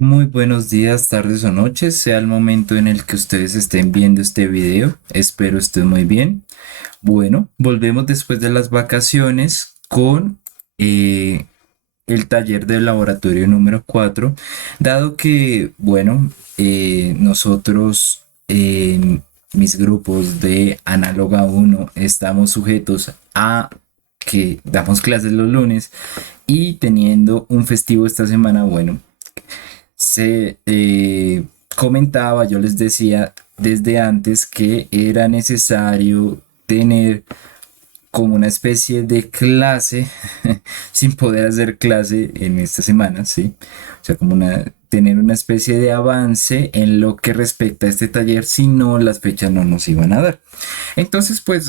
Muy buenos días, tardes o noches, sea el momento en el que ustedes estén viendo este video. Espero estén muy bien. Bueno, volvemos después de las vacaciones con eh, el taller del laboratorio número 4. Dado que, bueno, nosotros en mis grupos de Análoga uno estamos sujetos a que damos clases los lunes y teniendo un festivo esta semana, bueno, se comentaba, yo les decía desde antes que era necesario tener como una especie de clase sin poder hacer clase en esta semana, ¿sí? O sea, tener una especie de avance en lo que respecta a este taller, si no, las fechas no nos iban a dar. Entonces, pues,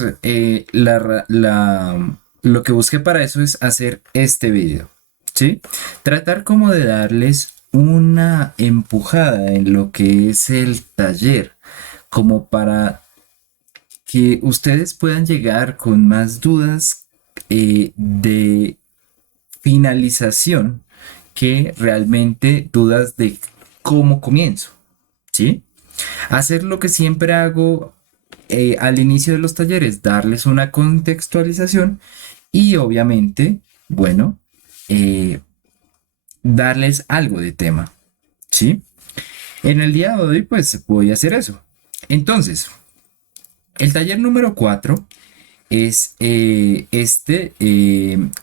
lo que busqué para eso es hacer este video, ¿sí? Tratar como de darles una empujada en lo que es el taller, como para que ustedes puedan llegar con más dudas de finalización que realmente dudas de cómo comienzo, ¿sí? Hacer lo que siempre hago al inicio de los talleres, darles una contextualización y obviamente, bueno, eh, darles algo de tema, ¿sí? En el día de hoy, pues voy a hacer eso. Entonces, el taller número 4 es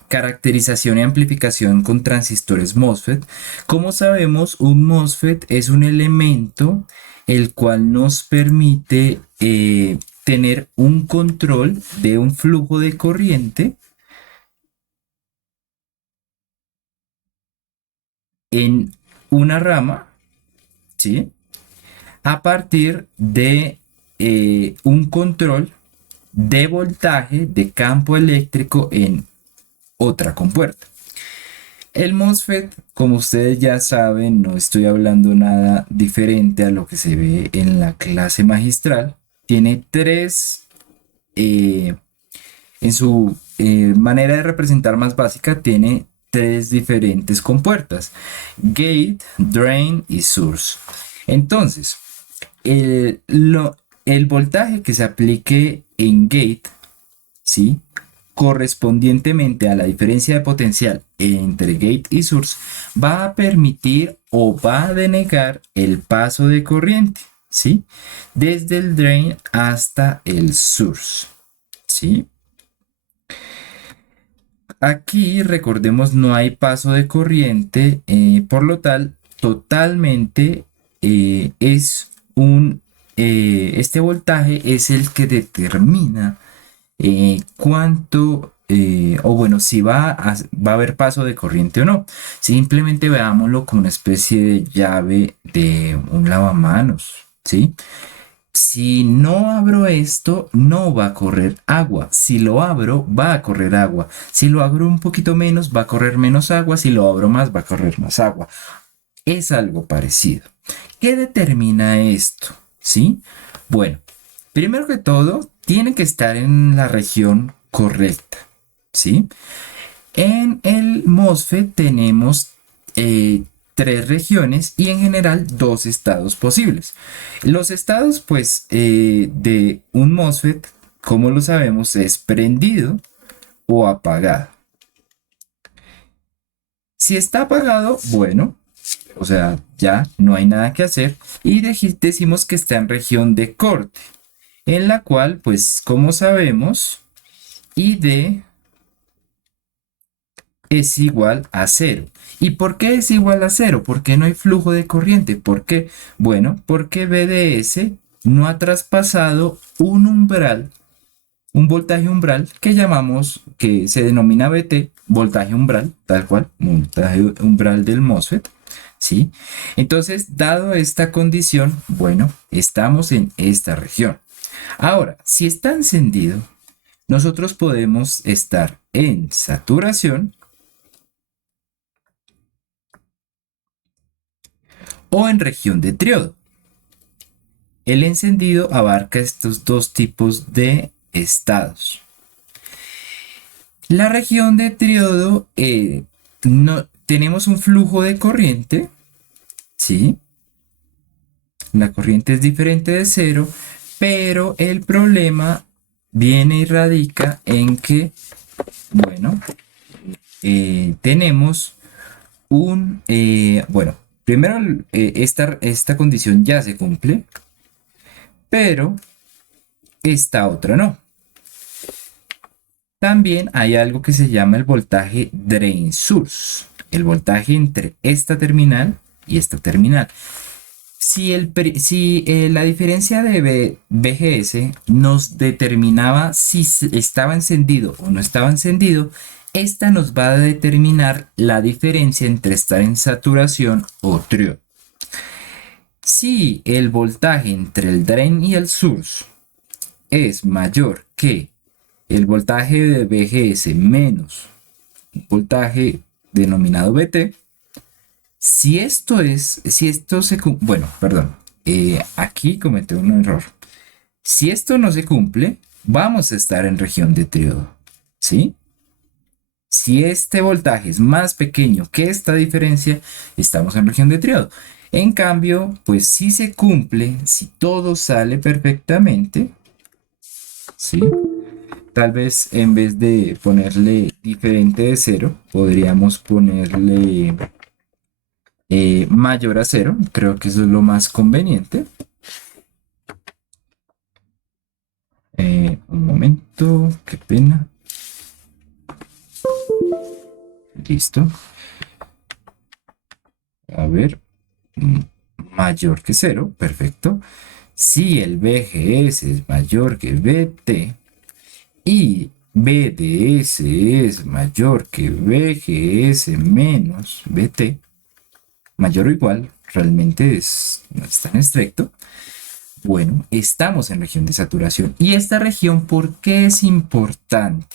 caracterización y amplificación con transistores MOSFET. Como sabemos, un MOSFET es un elemento el cual nos permite tener un control de un flujo de corriente en una rama, ¿sí? A partir de un control de voltaje de campo eléctrico en otra compuerta. El MOSFET, como ustedes ya saben, no estoy hablando nada diferente a lo que se ve en la clase magistral. Tiene eh, en su manera de representar más básica, tiene tres diferentes compuertas: gate, drain y source. Entonces, el voltaje que se aplique en gate, ¿sí? Correspondientemente a la diferencia de potencial entre gate y source, va a permitir o va a denegar el paso de corriente, ¿sí? Desde el drain hasta el source, ¿sí? Aquí, recordemos, no hay paso de corriente, por lo tal, totalmente es este voltaje es el que determina cuánto, o bueno, si va a haber paso de corriente o no. Simplemente veámoslo como una especie de llave de un lavamanos, ¿sí? Si no abro esto, no va a correr agua. Si lo abro, va a correr agua. Si lo abro un poquito menos, va a correr menos agua. Si lo abro más, va a correr más agua. Es algo parecido. ¿Qué determina esto? ¿Sí? Bueno, primero que todo, tiene que estar en la región correcta. ¿Sí? En el MOSFET tenemos tres regiones y en general dos estados posibles. Los estados, pues, de un MOSFET, como lo sabemos, es prendido o apagado. Si está apagado, bueno, o sea, ya no hay nada que hacer y decimos que está en región de corte, en la cual, pues, como sabemos, ID es igual a cero. ¿Y por qué es igual a cero? ¿Por qué no hay flujo de corriente? ¿Por qué? Bueno, porque BDS no ha traspasado un umbral, un voltaje umbral que llamamos, que se denomina BT, voltaje umbral, tal cual, voltaje umbral del MOSFET, ¿sí? Entonces, dado esta condición, bueno, estamos en esta región. Ahora, si está encendido, nosotros podemos estar en saturación o en región de triodo. El encendido abarca estos dos tipos de estados. La región de triodo, tenemos un flujo de corriente, ¿sí? La corriente es diferente de cero, pero el problema viene y radica en que, bueno, tenemos bueno, primero esta condición ya se cumple, pero esta otra no. También hay algo que se llama el voltaje drain source, el voltaje entre esta terminal y esta terminal. Si la diferencia de BGS nos determinaba si estaba encendido o no estaba encendido, esta nos va a determinar la diferencia entre estar en saturación o triode. Si el voltaje entre el drain y el source es mayor que el voltaje de BGS menos un voltaje denominado BT, bueno, perdón, aquí cometí un error. Si esto no se cumple, vamos a estar en región de triodo, ¿sí? Si este voltaje es más pequeño que esta diferencia, estamos en región de triodo. En cambio, pues si se cumple, si todo sale perfectamente, ¿sí? Tal vez en vez de ponerle diferente de cero, podríamos ponerle mayor a cero. Creo que eso es lo más conveniente. Un momento, qué pena. Listo. A ver, mayor que cero, perfecto. Si el BGS es mayor que BT y BDS es mayor que BGS menos BT, mayor o igual, realmente no es tan estricto. Bueno, estamos en región de saturación. ¿Y esta región por qué es importante?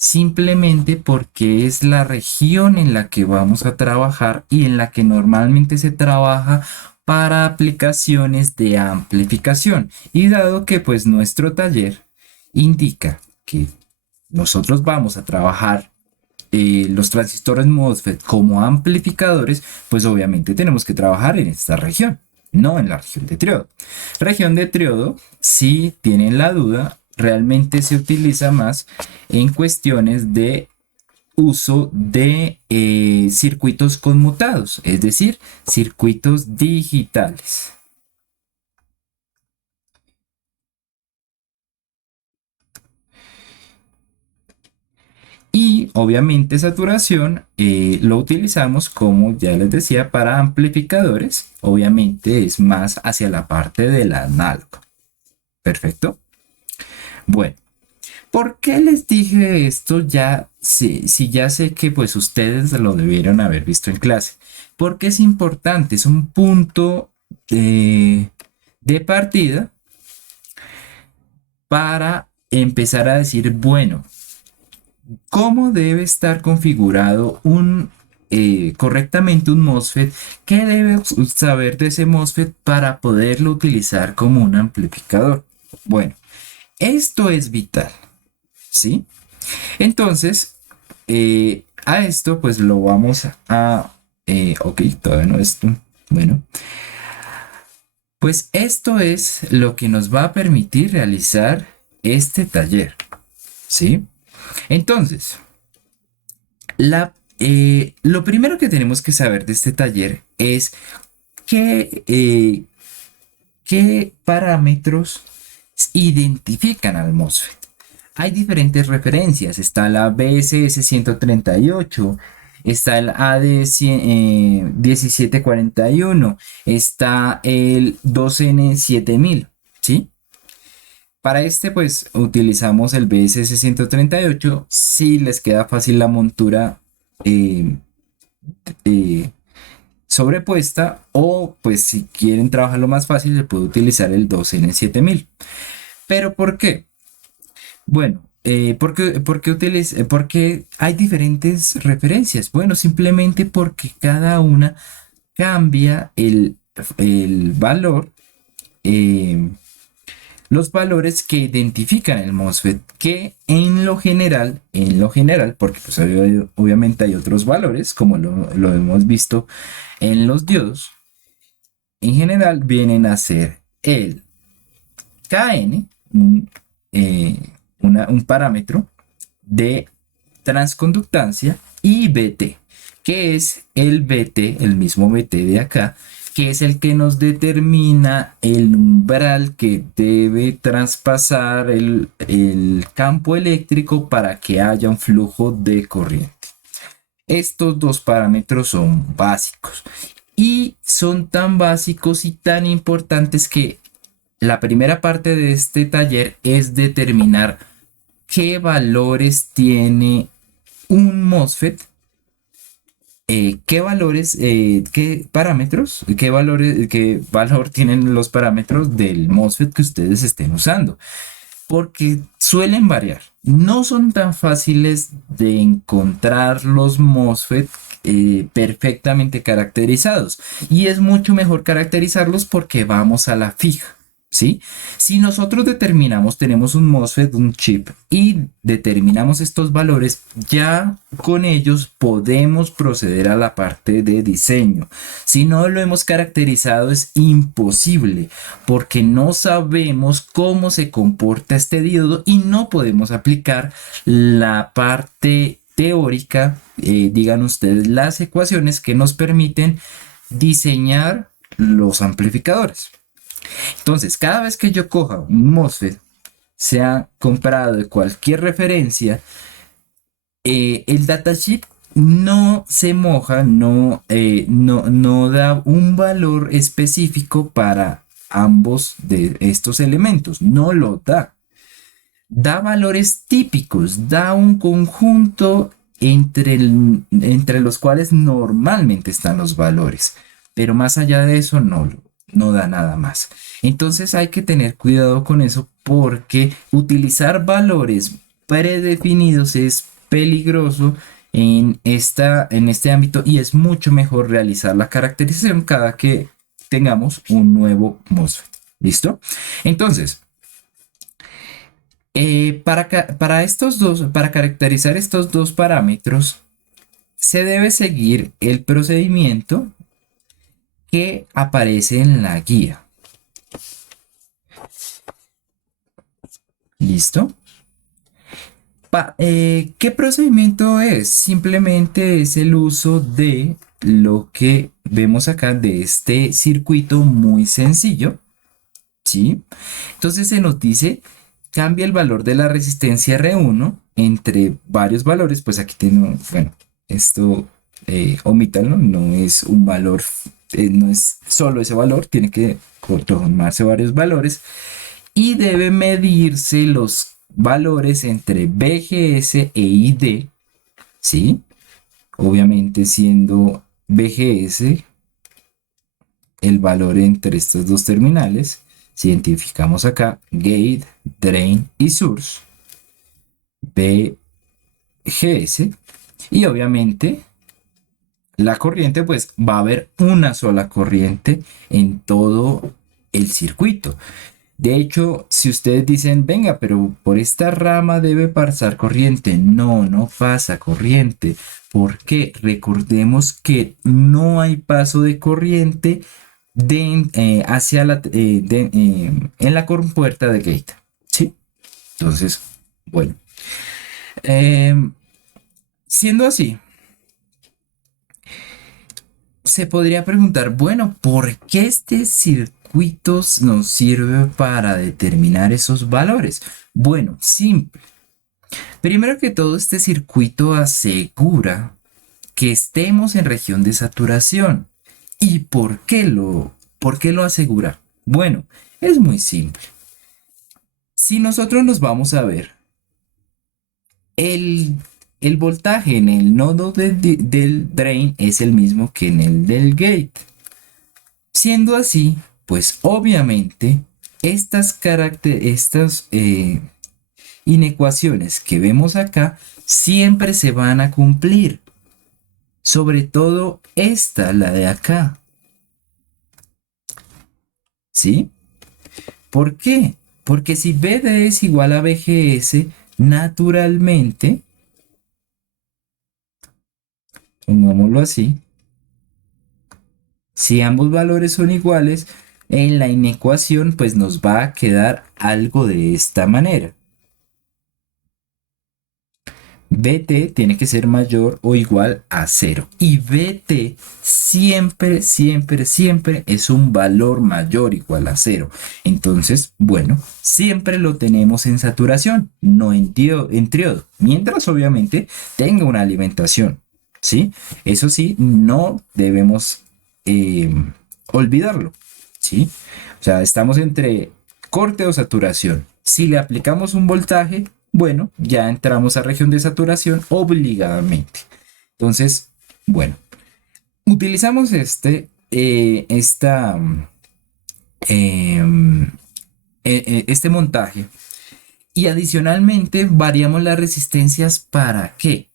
Simplemente porque es la región en la que vamos a trabajar y en la que normalmente se trabaja para aplicaciones de amplificación. Y dado que pues nuestro taller indica que nosotros vamos a trabajar los transistores MOSFET como amplificadores, pues obviamente tenemos que trabajar en esta región, no en la región de triodo. Región de triodo, si tienen la duda, realmente se utiliza más en cuestiones de uso de circuitos conmutados, es decir, circuitos digitales. Y obviamente saturación lo utilizamos, como ya les decía, para amplificadores. Obviamente es más hacia la parte del análogo. Perfecto. Bueno, ¿por qué les dije esto? Ya, si ya sé que pues ustedes lo debieron haber visto en clase. Porque es importante, es un punto de partida para empezar a decir, bueno, ¿cómo debe estar configurado correctamente un MOSFET? ¿Qué debe saber de ese MOSFET para poderlo utilizar como un amplificador? Bueno, esto es vital, ¿sí? Entonces, a esto pues lo vamos ok, todavía no es... Bueno, pues esto es lo que nos va a permitir realizar este taller, ¿sí? Entonces, lo primero que tenemos que saber de este taller es qué parámetros identifican al MOSFET. Hay diferentes referencias. Está la BSS 138, está el AD 1741, está el 2N 7000, ¿sí? Para este, pues utilizamos el BSS 138. Si les queda fácil la montura eh, eh, sobrepuesta, o pues si quieren trabajarlo más fácil, se puede utilizar el 2N7000. ¿Pero por qué? Bueno, ¿por qué hay diferentes referencias? Bueno, simplemente porque cada una cambia el valor, eh, los valores que identifican el MOSFET, que en lo general, porque pues obviamente hay otros valores, como lo hemos visto en los diodos, en general vienen a ser el Kn, un parámetro de transconductancia, y Bt, que es el Bt, el mismo Bt de acá, que es el que nos determina el umbral que debe traspasar el campo eléctrico para que haya un flujo de corriente. Estos dos parámetros son básicos y son tan básicos y tan importantes que la primera parte de este taller es determinar qué valores tiene un MOSFET, qué parámetros, qué valor tienen los parámetros del MOSFET que ustedes estén usando, porque suelen variar. No son tan fáciles de encontrar los MOSFET perfectamente caracterizados, y es mucho mejor caracterizarlos porque vamos a la fija. ¿Sí? Si nosotros determinamos, tenemos un MOSFET, un chip, y determinamos estos valores, ya con ellos podemos proceder a la parte de diseño. Si no lo hemos caracterizado, es imposible, porque no sabemos cómo se comporta este diodo y no podemos aplicar la parte teórica, digan ustedes, las ecuaciones que nos permiten diseñar los amplificadores. Entonces, cada vez que yo coja un MOSFET, sea comprado de cualquier referencia, el datasheet no se moja, no da un valor específico para ambos de estos elementos, no lo da. Da valores típicos, da un conjunto entre los cuales normalmente están los valores, pero más allá de eso no da nada más. Entonces hay que tener cuidado con eso porque utilizar valores predefinidos es peligroso en este ámbito, y es mucho mejor realizar la caracterización cada que tengamos un nuevo MOSFET. ¿Listo? Entonces, para caracterizar estos dos parámetros, se debe seguir el procedimiento que aparece en la guía. ¿Listo? ¿Qué procedimiento es? Simplemente es el uso de lo que vemos acá, de este circuito muy sencillo, ¿sí? Entonces se nos dice, cambia el valor de la resistencia R1 entre varios valores. Pues aquí tengo, bueno, esto omítalo, no es un valor, no es solo ese valor, tiene que tomarse varios valores y debe medirse los valores entre BGS e ID, ¿sí? Obviamente siendo BGS el valor entre estos dos terminales, si identificamos acá gate, drain y source, BGS, y obviamente la corriente, pues va a haber una sola corriente en todo el circuito. De hecho, si ustedes dicen, venga, pero por esta rama debe pasar corriente, no pasa corriente. ¿Por qué? Recordemos que no hay paso de corriente hacia en la compuerta de gate. ¿Sí? Entonces, bueno. Siendo así, se podría preguntar, bueno, ¿por qué este circuito nos sirve para determinar esos valores? Bueno, simple. Primero que todo, este circuito asegura que estemos en región de saturación. ¿Y por qué lo asegura? Bueno, es muy simple. Si nosotros nos vamos a ver, el, el voltaje en el nodo del drain es el mismo que en el del gate. Siendo así, pues obviamente estas inecuaciones que vemos acá siempre se van a cumplir. Sobre todo esta, la de acá. ¿Sí? ¿Por qué? Porque si BD es igual a BGS, naturalmente, pongámoslo así, Si ambos valores son iguales, en la inecuación pues nos va a quedar algo de esta manera. BT tiene que ser mayor o igual a 0. Y BT siempre, siempre, siempre es un valor mayor o igual a 0. Entonces, bueno, siempre lo tenemos en saturación, no en triodo. Mientras obviamente tenga una alimentación. ¿Sí? Eso sí, no debemos olvidarlo. ¿Sí? O sea, estamos entre corte o saturación. Si le aplicamos un voltaje, bueno, ya entramos a región de saturación obligadamente. Entonces, bueno, utilizamos este montaje y adicionalmente variamos las resistencias. ¿Para qué?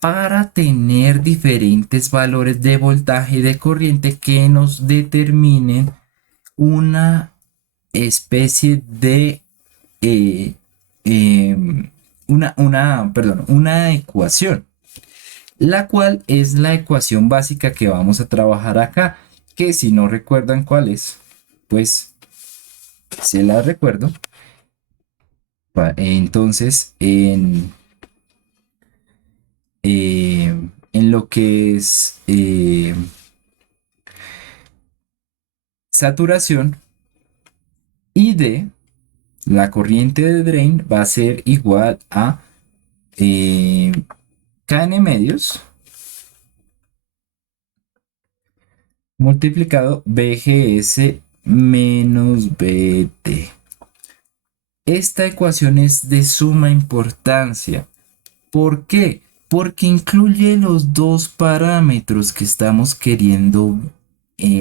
Para tener diferentes valores de voltaje y de corriente que nos determinen una especie de una ecuación, la cual es la ecuación básica que vamos a trabajar acá, que si no recuerdan cuál es, pues se la recuerdo. Entonces, en lo que es saturación, ID, la corriente de drain va a ser igual a Kn medios multiplicado BGS menos BT. Esta ecuación es de suma importancia. ¿Por qué? Porque incluye los dos parámetros que estamos queriendo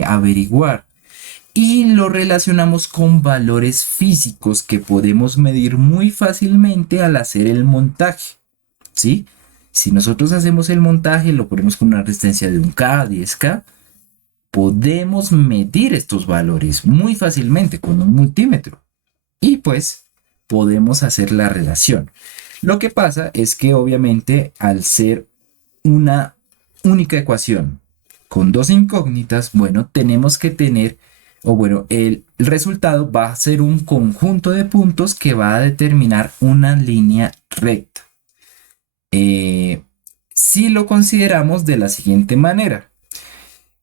averiguar y lo relacionamos con valores físicos que podemos medir muy fácilmente al hacer el montaje. ¿Sí? Si nosotros hacemos el montaje, lo ponemos con una resistencia de 1K, 10K, podemos medir estos valores muy fácilmente con un multímetro y pues podemos hacer la relación. Lo que pasa es que obviamente al ser una única ecuación con dos incógnitas, bueno, tenemos que tener, o bueno, el resultado va a ser un conjunto de puntos que va a determinar una línea recta. Si lo consideramos de la siguiente manera,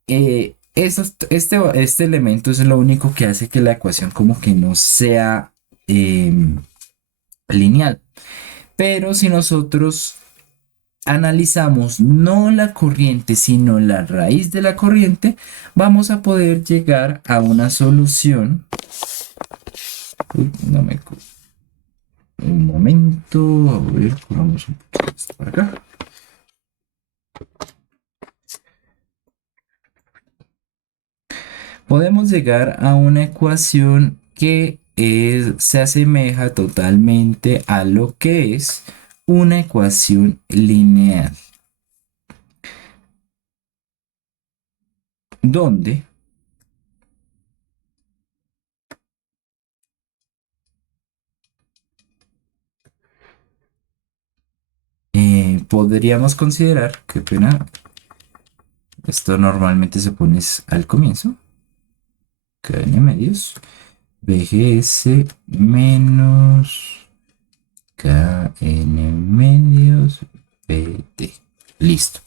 este elemento es lo único que hace que la ecuación como que no sea lineal. Pero si nosotros analizamos no la corriente, sino la raíz de la corriente, vamos a poder llegar a una solución. Uy, no me... Un momento, a ver, vamos un poquito esto para acá. Podemos llegar a una ecuación que se asemeja totalmente a lo que es una ecuación lineal, donde podríamos considerar, qué pena, esto normalmente se pone al comienzo, Kn medios, BGS menos Kn medios BT. Listo.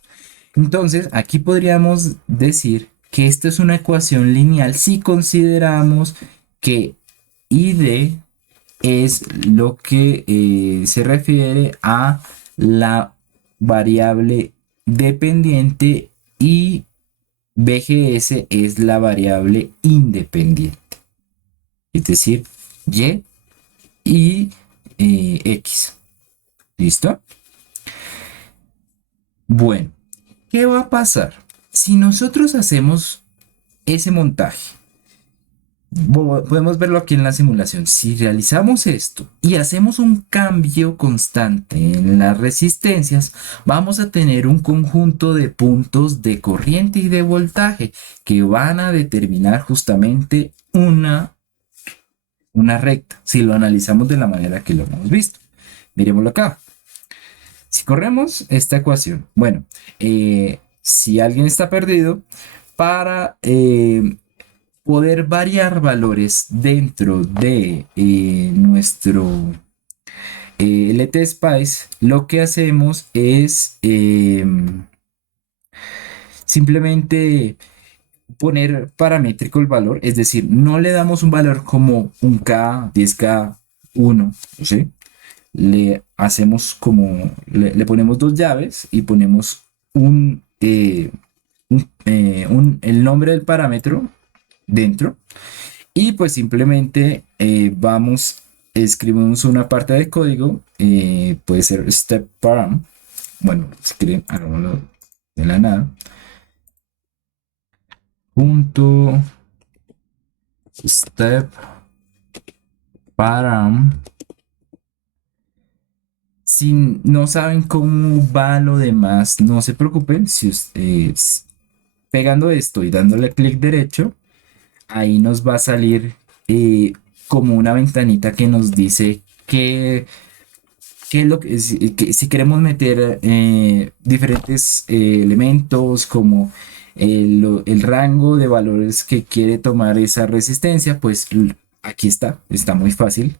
Entonces, aquí podríamos decir que esto es una ecuación lineal si consideramos que ID es lo que se refiere a la variable dependiente y BGS es la variable independiente. Es decir, Y y X. ¿Listo? Bueno, ¿qué va a pasar? Si nosotros hacemos ese montaje, podemos verlo aquí en la simulación. Si realizamos esto y hacemos un cambio constante en las resistencias, vamos a tener un conjunto de puntos de corriente y de voltaje que van a determinar justamente una recta, si lo analizamos de la manera que lo hemos visto. Miremoslo acá. Si corremos esta ecuación, bueno, si alguien está perdido, para poder variar valores dentro de nuestro LTSpice, lo que hacemos es simplemente poner paramétrico el valor, es decir, no le damos un valor como un K, 10K, 1, ¿sí? Le hacemos como, le ponemos dos llaves y ponemos el nombre del parámetro dentro y pues simplemente escribimos una parte de código, puede ser step param, bueno, si quieren, hagámoslo de la nada, punto step param. Si no saben cómo va lo demás, no se preocupen. Si ustedes pegando esto y dándole clic derecho, ahí nos va a salir como una ventanita que nos dice qué es lo que si queremos meter diferentes elementos como el rango de valores que quiere tomar esa resistencia, pues aquí está muy fácil.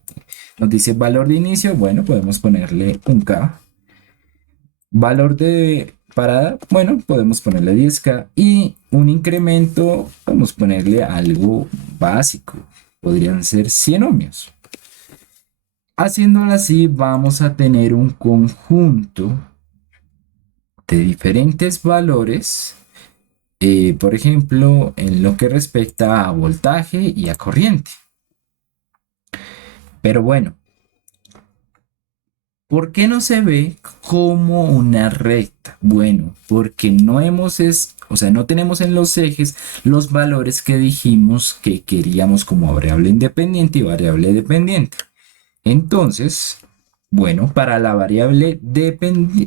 Nos dice valor de inicio, bueno, podemos ponerle un K. Valor de parada, bueno, podemos ponerle 10K. Y un incremento, podemos ponerle algo básico. Podrían ser 100 ohmios. Haciéndolo así, vamos a tener un conjunto de diferentes valores. Por ejemplo, en lo que respecta a voltaje y a corriente. Pero bueno, ¿por qué no se ve como una recta? Bueno, porque o sea, no tenemos en los ejes los valores que dijimos que queríamos como variable independiente y variable dependiente. Entonces, bueno, para la variable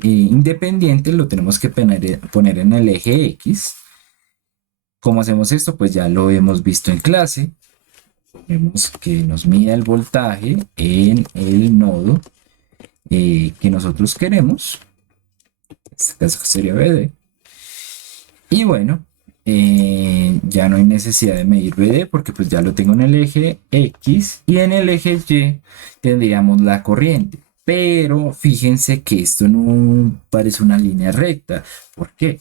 independiente lo tenemos que poner en el eje X. ¿Cómo hacemos esto? Pues ya lo hemos visto en clase. Vemos que nos mida el voltaje en el nodo que nosotros queremos. En este caso sería BD. Y bueno, ya no hay necesidad de medir BD porque pues ya lo tengo en el eje X y en el eje Y tendríamos la corriente. Pero fíjense que esto no parece una línea recta. ¿Por qué?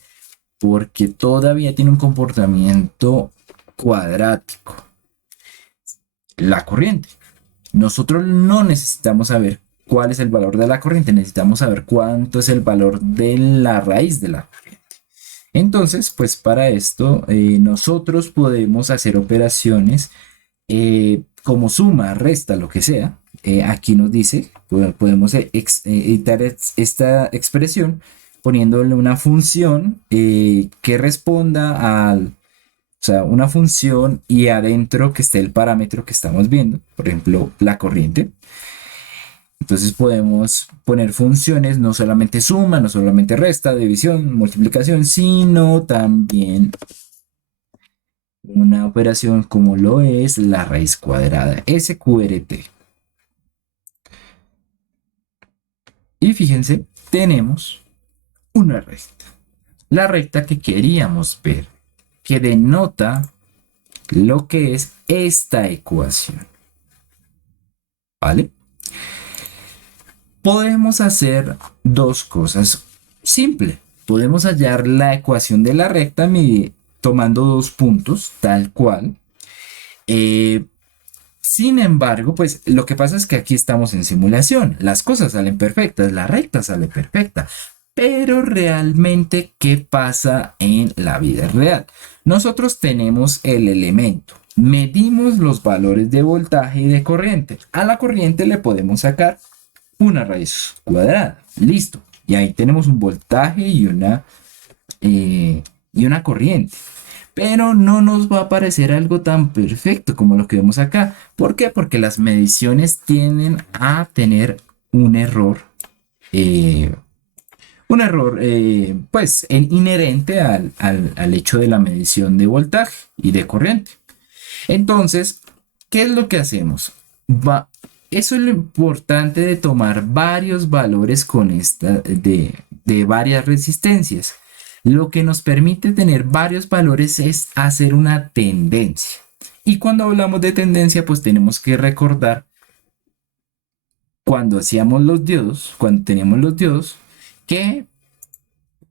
Porque todavía tiene un comportamiento cuadrático. La corriente. Nosotros no necesitamos saber cuál es el valor de la corriente, necesitamos saber cuánto es el valor de la raíz de la corriente. Entonces, pues para esto nosotros podemos hacer operaciones como suma, resta, lo que sea. Aquí nos dice, podemos editar esta expresión poniéndole una función que responda al, o sea, una función y adentro que esté el parámetro que estamos viendo, por ejemplo, la corriente. Entonces podemos poner funciones, no solamente suma, no solamente resta, división, multiplicación, sino también una operación como lo es la raíz cuadrada, SQRT. Y fíjense, tenemos una recta. La recta que queríamos ver, que denota lo que es esta ecuación. ¿Vale? Podemos hacer dos cosas simples. Podemos hallar la ecuación de la recta tomando dos puntos, tal cual. Sin embargo, pues lo que pasa es que aquí estamos en simulación. Las cosas salen perfectas, la recta sale perfecta. Pero realmente, ¿qué pasa en la vida real? Nosotros tenemos el elemento. Medimos los valores de voltaje y de corriente. A la corriente le podemos sacar una raíz cuadrada. Listo. Y ahí tenemos un voltaje y una corriente. Pero no nos va a parecer algo tan perfecto como lo que vemos acá. ¿Por qué? Porque las mediciones tienden a tener un error. Pues inherente al hecho de la medición de voltaje y de corriente. Entonces, ¿qué es lo que hacemos? Eso es lo importante de tomar varios valores con de varias resistencias. Lo que nos permite tener varios valores es hacer una tendencia. Y cuando hablamos de tendencia, pues tenemos que recordar cuando hacíamos los diodos, cuando teníamos los diodos, que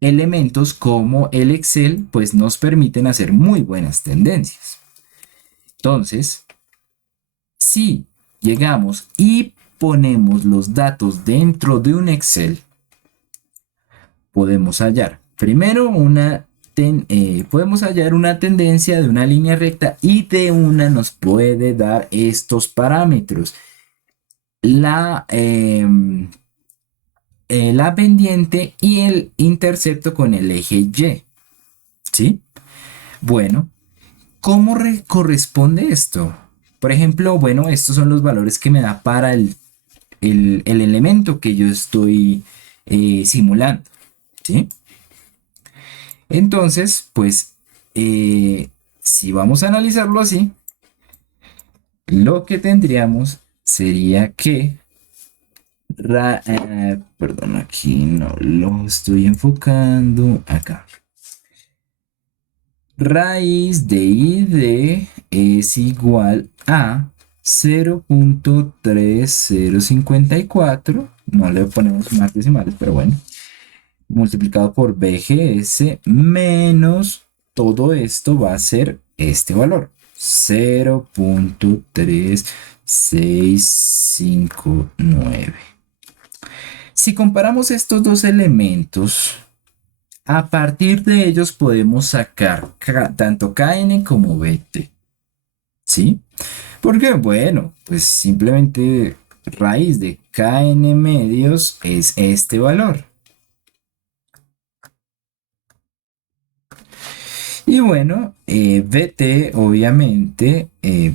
elementos como el Excel pues nos permiten hacer muy buenas tendencias. Entonces, si llegamos y ponemos los datos dentro de un Excel, podemos hallar primero podemos hallar una tendencia de una línea recta y de una nos puede dar estos parámetros. La pendiente y el intercepto con el eje Y. ¿Sí? Bueno, ¿cómo corresponde esto? Por ejemplo, bueno, estos son los valores que me da para el elemento que yo estoy simulando. ¿Sí? Entonces, pues, si vamos a analizarlo así, lo que tendríamos sería que perdón, aquí no lo estoy enfocando. Acá. Raíz de ID es igual a 0.3054. No le ponemos más decimales, pero bueno. Multiplicado por BGS menos todo esto va a ser este valor. 0.3659. Si comparamos estos dos elementos, a partir de ellos podemos sacar tanto KN como BT. ¿Sí? Porque, bueno, pues simplemente raíz de KN medios es este valor. Y bueno, BT obviamente,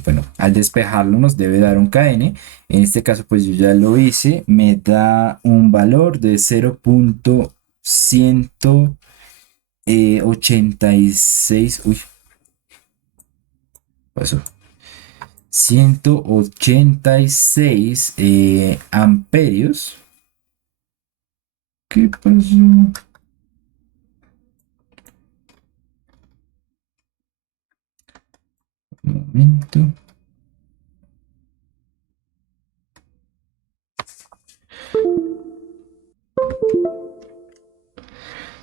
bueno, al despejarlo nos debe dar un KN. En este caso, pues yo ya lo hice. Me da un valor de 0.186. Uy, pasó. 186 amperios. ¿Qué pasó? Un momento.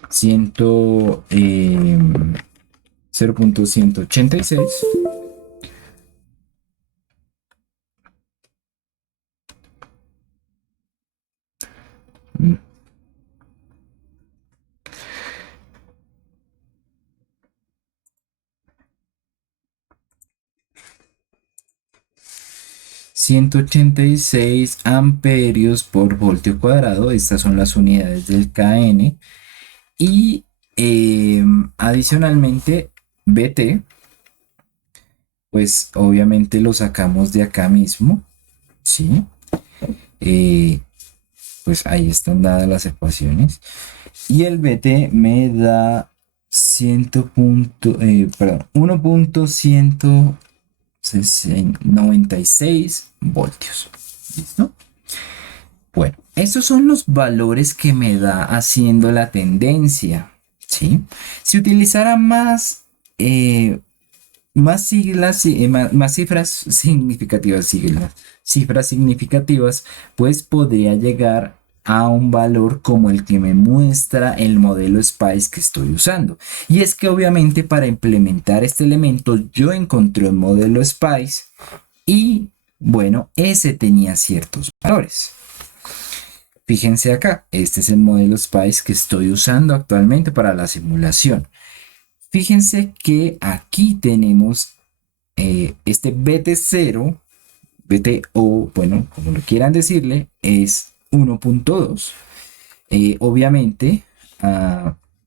Ciento 0.186. 186 amperios por voltio cuadrado. Estas son las unidades del KN. Y adicionalmente, BT, pues obviamente lo sacamos de acá mismo. ¿Sí? Pues ahí están dadas las ecuaciones. Y el BT me da 1.196 voltios. ¿Listo? Bueno, esos son los valores que me da haciendo la tendencia. ¿Sí? Si utilizara más siglas, más cifras significativas, cifras significativas, pues podría llegar a un valor como el que me muestra el modelo SPICE que estoy usando. Y es que obviamente para implementar este elemento yo encontré un modelo SPICE y bueno, ese tenía ciertos valores. Fíjense acá, este es el modelo SPICE que estoy usando actualmente para la simulación. Fíjense que aquí tenemos este BT0, BTO, bueno, como lo quieran decirle, es 1.2. Obviamente,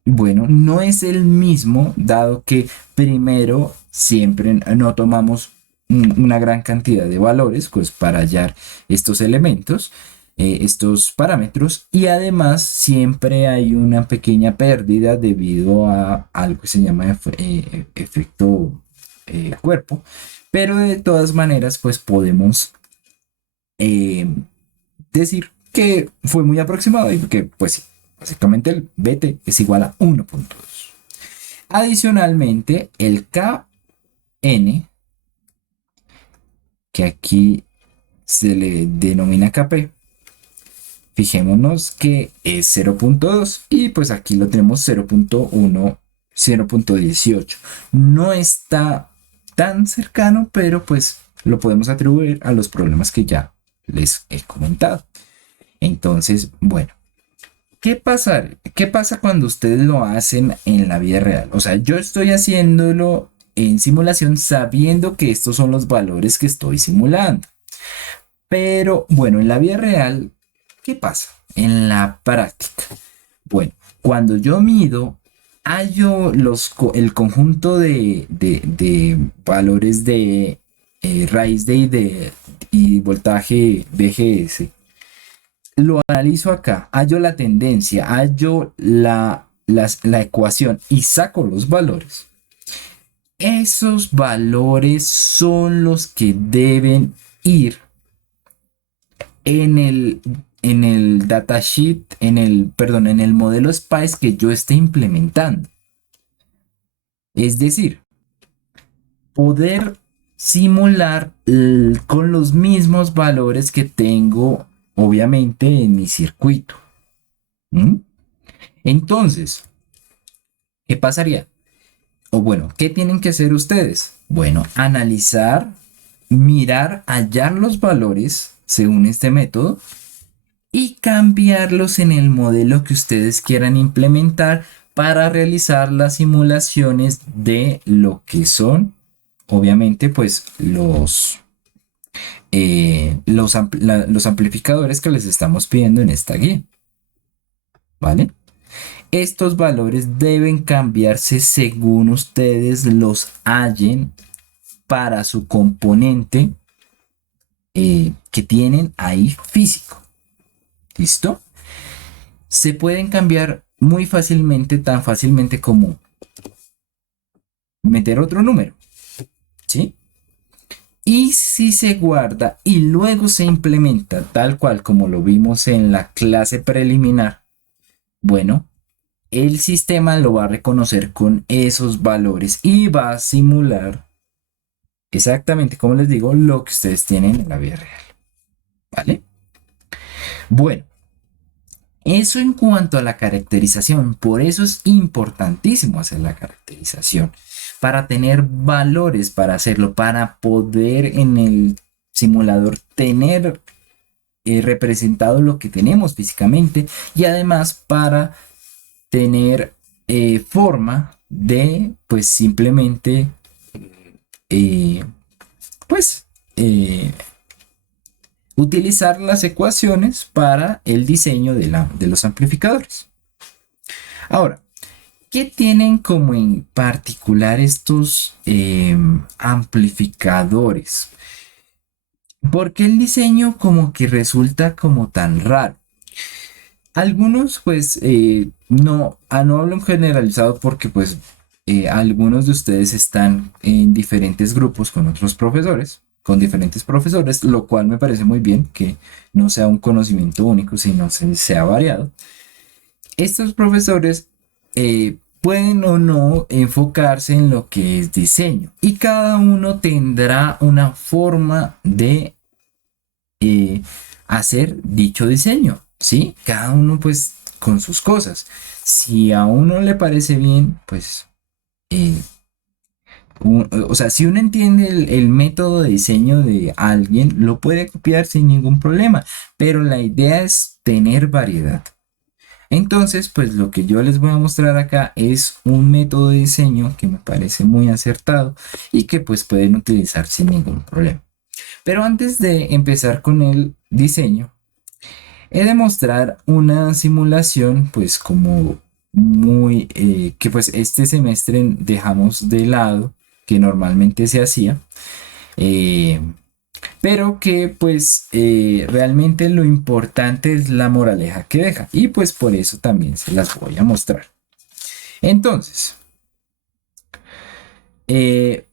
bueno, no es el mismo, dado que primero siempre no tomamos una gran cantidad de valores pues, para hallar estos elementos, estos parámetros, y además siempre hay una pequeña pérdida debido a algo que se llama efecto cuerpo, pero de todas maneras pues podemos decir que fue muy aproximado y que pues sí. Básicamente el BT es igual a 1.2. Adicionalmente, el KN, que aquí se le denomina KP, fijémonos que es 0.2 y pues aquí lo tenemos 0.1, 0.18. No está tan cercano, pero pues lo podemos atribuir a los problemas que ya les he comentado. Entonces, bueno, ¿qué pasa cuando ustedes lo hacen en la vida real? O sea, yo estoy haciéndolo en simulación sabiendo que estos son los valores que estoy simulando. Pero bueno, en la vida real, ¿qué pasa? En la práctica. Bueno, cuando yo mido, hallo el conjunto de valores de raíz de y voltaje BGS. Lo analizo acá, hallo la tendencia, hallo la ecuación y saco los valores. Esos valores son los que deben ir en el datasheet, perdón, en el modelo SPICE que yo esté implementando. Es decir, poder simular con los mismos valores que tengo, obviamente, en mi circuito. ¿Mm? Entonces, ¿qué pasaría? O bueno, ¿qué tienen que hacer ustedes? Bueno, analizar, mirar, hallar los valores según este método y cambiarlos en el modelo que ustedes quieran implementar para realizar las simulaciones de lo que son, obviamente, pues los amplificadores que les estamos pidiendo en esta guía. ¿Vale? Estos valores deben cambiarse según ustedes los hallen para su componente que tienen ahí físico. ¿Listo? Se pueden cambiar muy fácilmente, tan fácilmente como meter otro número, ¿sí? Y si se guarda y luego se implementa tal cual como lo vimos en la clase preliminar, bueno, el sistema lo va a reconocer con esos valores y va a simular exactamente, como les digo, lo que ustedes tienen en la vida real, ¿vale? Bueno, eso en cuanto a la caracterización, por eso es importantísimo hacer la caracterización, para tener valores para hacerlo, para poder en el simulador tener representado lo que tenemos físicamente y además para tener forma de pues simplemente eh, pues eh, utilizar las ecuaciones para el diseño de los amplificadores. Ahora, ¿qué tienen como en particular estos amplificadores? Porque el diseño como que resulta como tan raro. Algunos pues no hablo en generalizado porque pues algunos de ustedes están en diferentes grupos con otros profesores, con diferentes profesores, lo cual me parece muy bien que no sea un conocimiento único, sino sea variado. Estos profesores pueden o no enfocarse en lo que es diseño y cada uno tendrá una forma de eh, hacer dicho diseño, ¿sí? Cada uno pues con sus cosas. Si a uno le parece bien, pues, eh, o sea, si uno entiende el método de diseño de alguien, lo puede copiar sin ningún problema, pero la idea es tener variedad. Entonces, pues lo que yo les voy a mostrar acá es un método de diseño que me parece muy acertado y que pues pueden utilizar sin ningún problema. Pero antes de empezar con el diseño, he de mostrar una simulación, pues como que pues este semestre dejamos de lado, que normalmente se hacía, eh, pero que pues realmente lo importante es la moraleja que deja, y pues por eso también se las voy a mostrar. Entonces, eh,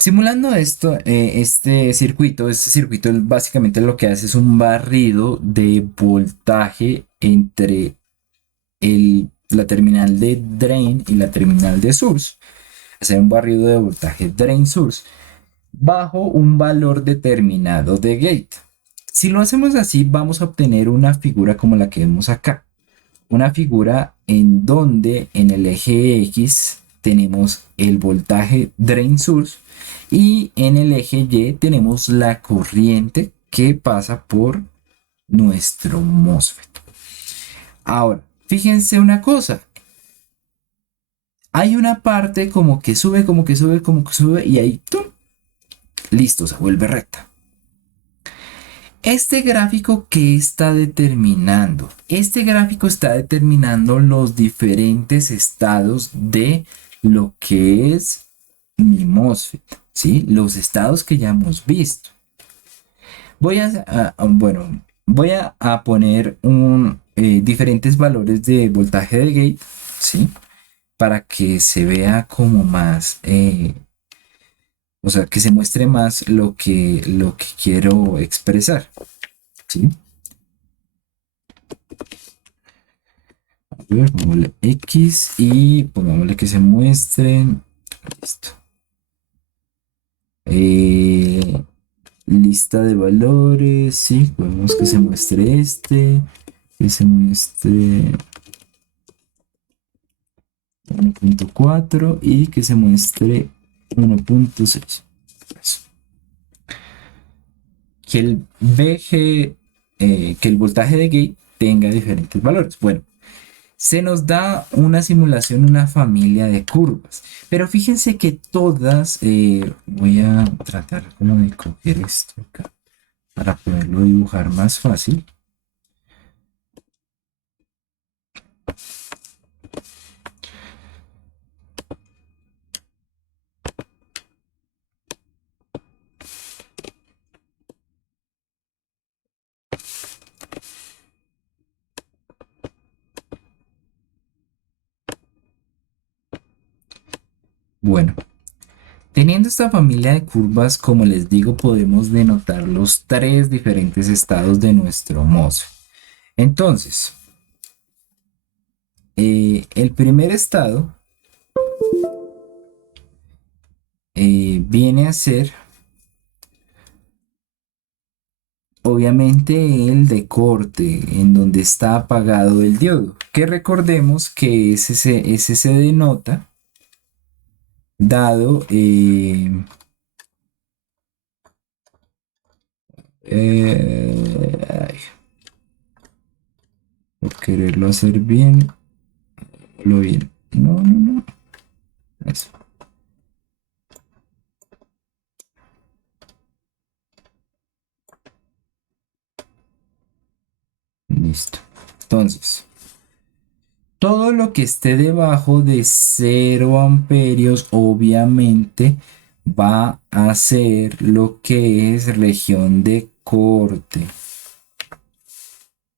Simulando esto, este circuito básicamente lo que hace es un barrido de voltaje entre la terminal de drain y la terminal de source. Hacer un barrido de voltaje drain source bajo un valor determinado de gate. Si lo hacemos así, vamos a obtener una figura como la que vemos acá. Una figura en donde en el eje X tenemos el voltaje drain source y en el eje Y tenemos la corriente que pasa por nuestro MOSFET. Ahora, fíjense una cosa. Hay una parte como que sube, como que sube, como que sube y ahí, ¡tum! Listo, se vuelve recta. Este gráfico, ¿qué está determinando? Este gráfico está determinando los diferentes estados de lo que es mi MOSFET, ¿sí? Los estados que ya hemos visto. Voy a poner diferentes valores de voltaje de gate, ¿sí? Para que se vea como más, o sea, que se muestre más lo que quiero expresar, ¿sí? A ver, pongámosle X y pongámosle que se muestren. Listo. Lista de valores, sí, podemos que se muestre que se muestre 1.4 y que se muestre 1.6. Que el VG, que el voltaje de gate tenga diferentes valores. Bueno, se nos da una simulación, una familia de curvas. Pero fíjense que todas, voy a tratar como de coger esto acá para poderlo dibujar más fácil. Bueno, teniendo esta familia de curvas, como les digo, podemos denotar los tres diferentes estados de nuestro MOSFET. Entonces, el primer estado viene a ser, obviamente, el de corte, en donde está apagado el diodo, que recordemos que ese se denota dado ay, por quererlo hacer bien, lo bien. No, no, no. Eso. Listo. Entonces, todo lo que esté debajo de 0 amperios, obviamente, va a ser lo que es región de corte.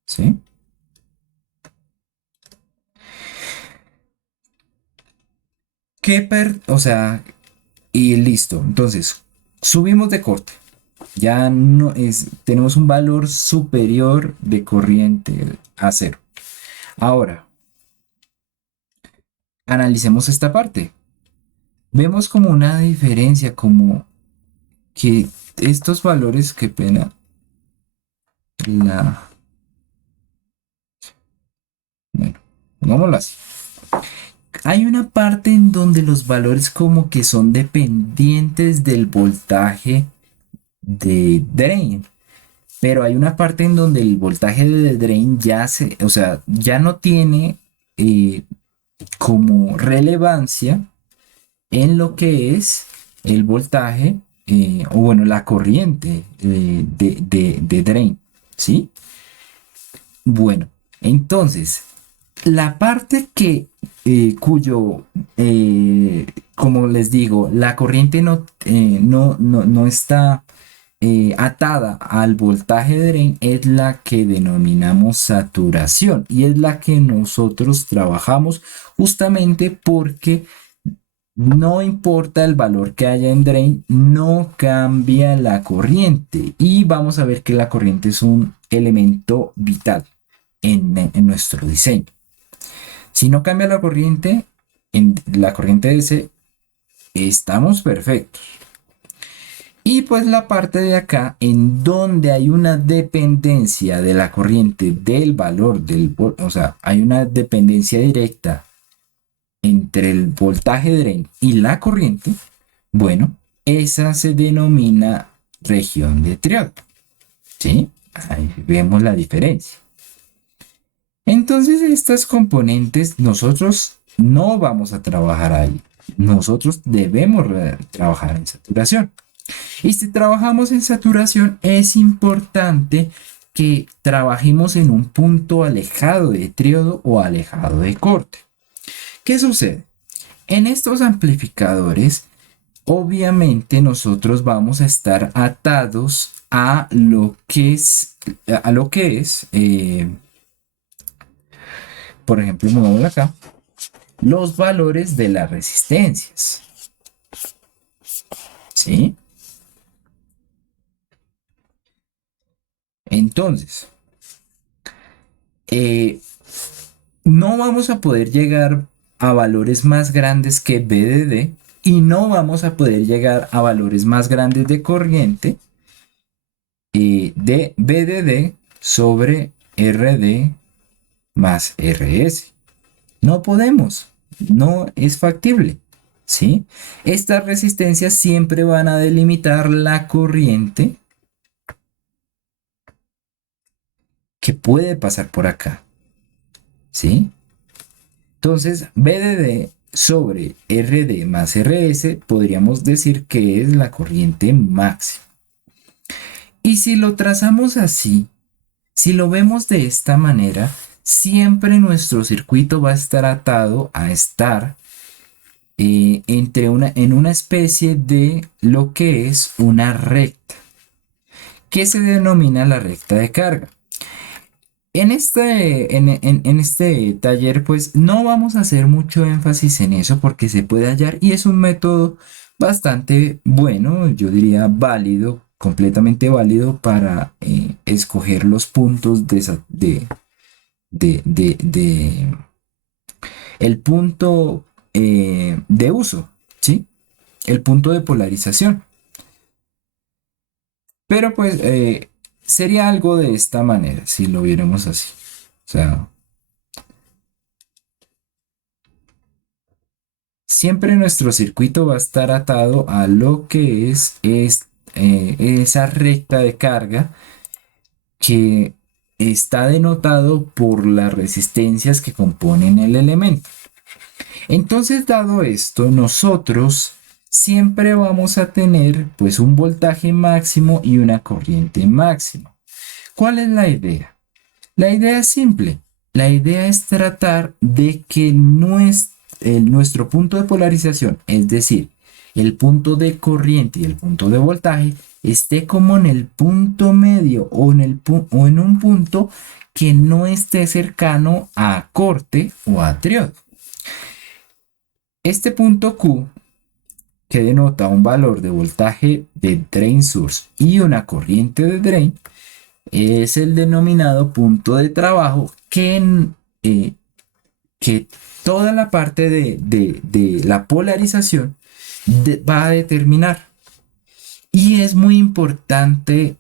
¿Sí? O sea, y listo. Entonces, subimos de corte. Ya no es, tenemos un valor superior de corriente a 0. Ahora, analicemos esta parte. Vemos como una diferencia, como que estos valores, qué pena, la... Bueno, pongámoslo así. Hay una parte en donde los valores como que son dependientes del voltaje de drain. Pero hay una parte en donde el voltaje de drain ya o sea, ya no tiene eh, como relevancia en lo que es el voltaje, o bueno, la corriente de drain, ¿sí? Bueno, entonces, la parte cuyo, como les digo, la corriente no está atada al voltaje de drain es la que denominamos saturación y es la que nosotros trabajamos justamente porque no importa el valor que haya en drain, no cambia la corriente. Y vamos a ver que la corriente es un elemento vital en nuestro diseño. Si no cambia la corriente, en la corriente DC, estamos perfectos. Y pues la parte de acá, en donde hay una dependencia de la corriente del valor o sea, hay una dependencia directa entre el voltaje drain y la corriente, bueno, esa se denomina región de triodo. ¿Sí? Ahí vemos la diferencia. Entonces, estas componentes nosotros no vamos a trabajar ahí. Nosotros debemos trabajar en saturación. Y si trabajamos en saturación, es importante que trabajemos en un punto alejado de triodo o alejado de corte. ¿Qué sucede? En estos amplificadores, obviamente nosotros vamos a estar atados a lo que es, por ejemplo, movemos acá, los valores de las resistencias. ¿Sí? Entonces, no vamos a poder llegar a valores más grandes que BDD y no vamos a poder llegar a valores más grandes de corriente de BDD sobre RD más RS. No podemos, no es factible. ¿Sí? Estas resistencias siempre van a delimitar la corriente que puede pasar por acá. ¿Sí? Entonces, BDD sobre RD más RS podríamos decir que es la corriente máxima. Y si lo trazamos así, si lo vemos de esta manera, siempre nuestro circuito va a estar atado a estar en una especie de lo que es una recta, que se denomina la recta de carga. En este taller, pues no vamos a hacer mucho énfasis en eso porque se puede hallar y es un método bastante bueno, yo diría válido, completamente válido para escoger los puntos de el punto de uso, ¿sí? El punto de polarización. Pero pues sería algo de esta manera, si lo viéramos así. O sea, siempre nuestro circuito va a estar atado a lo que es esa recta de carga que está denotado por las resistencias que componen el elemento. Entonces, dado esto, nosotros siempre vamos a tener pues un voltaje máximo y una corriente máxima. ¿Cuál es la idea? La idea es simple. La idea es tratar de que nuestro punto de polarización, es decir, el punto de corriente y el punto de voltaje, esté como en el punto medio o en un punto que no esté cercano a corte o a triodo. Este punto Q, que denota un valor de voltaje de drain source y una corriente de drain, es el denominado punto de trabajo que toda la parte de la polarización va a determinar. Y es muy importante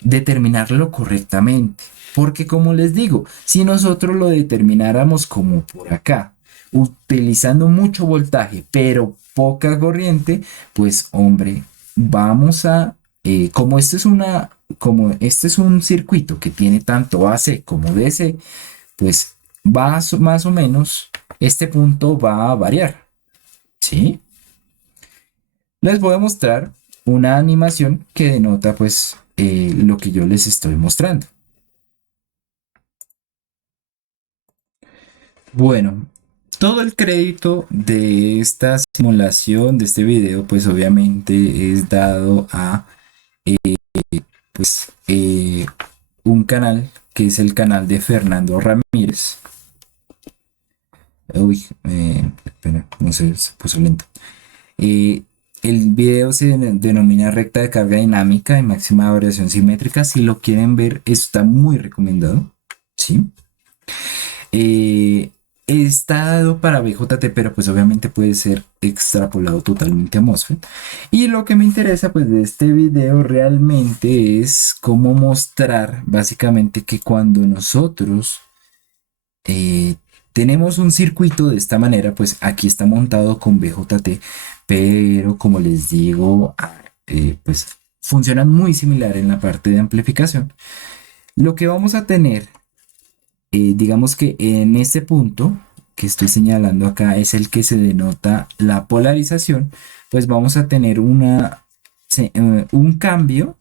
determinarlo correctamente, porque como les digo, si nosotros lo determináramos como por acá, utilizando mucho voltaje, pero poca corriente, pues hombre, vamos a, como este es un circuito que tiene tanto AC como DC, pues más o menos, este punto va a variar, ¿sí? Les voy a mostrar una animación que denota pues lo que yo les estoy mostrando. Bueno, todo el crédito de esta simulación, de este video, pues obviamente es dado a pues, un canal que es el canal de Fernando Ramírez. Uy, espera, no sé, se puso lento. Eh, el video se denomina recta de carga dinámica y máxima variación simétrica. Si lo quieren ver, está muy recomendado. ¿Sí? Eh, Está dado para BJT, pero pues obviamente puede ser extrapolado totalmente a MOSFET. Y lo que me interesa pues de este video realmente es cómo mostrar básicamente que cuando nosotros eh, tenemos un circuito de esta manera, pues aquí está montado con BJT, pero como les digo, pues funcionan muy similar en la parte de amplificación. Lo que vamos a tener, digamos que en este punto que estoy señalando acá es el que se denota la polarización, pues vamos a tener un cambio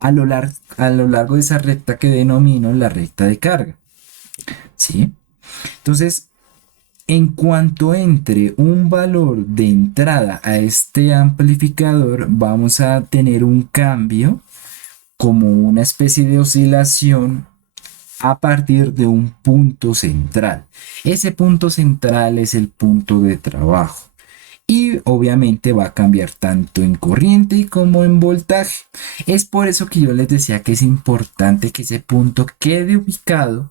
a lo largo de esa recta que denomino la recta de carga. ¿Sí? Entonces, en cuanto entre un valor de entrada a este amplificador, vamos a tener un cambio como una especie de oscilación a partir de un punto central. Ese punto central es el punto de trabajo. Y obviamente va a cambiar tanto en corriente como en voltaje. Es por eso que yo les decía que es importante que ese punto quede ubicado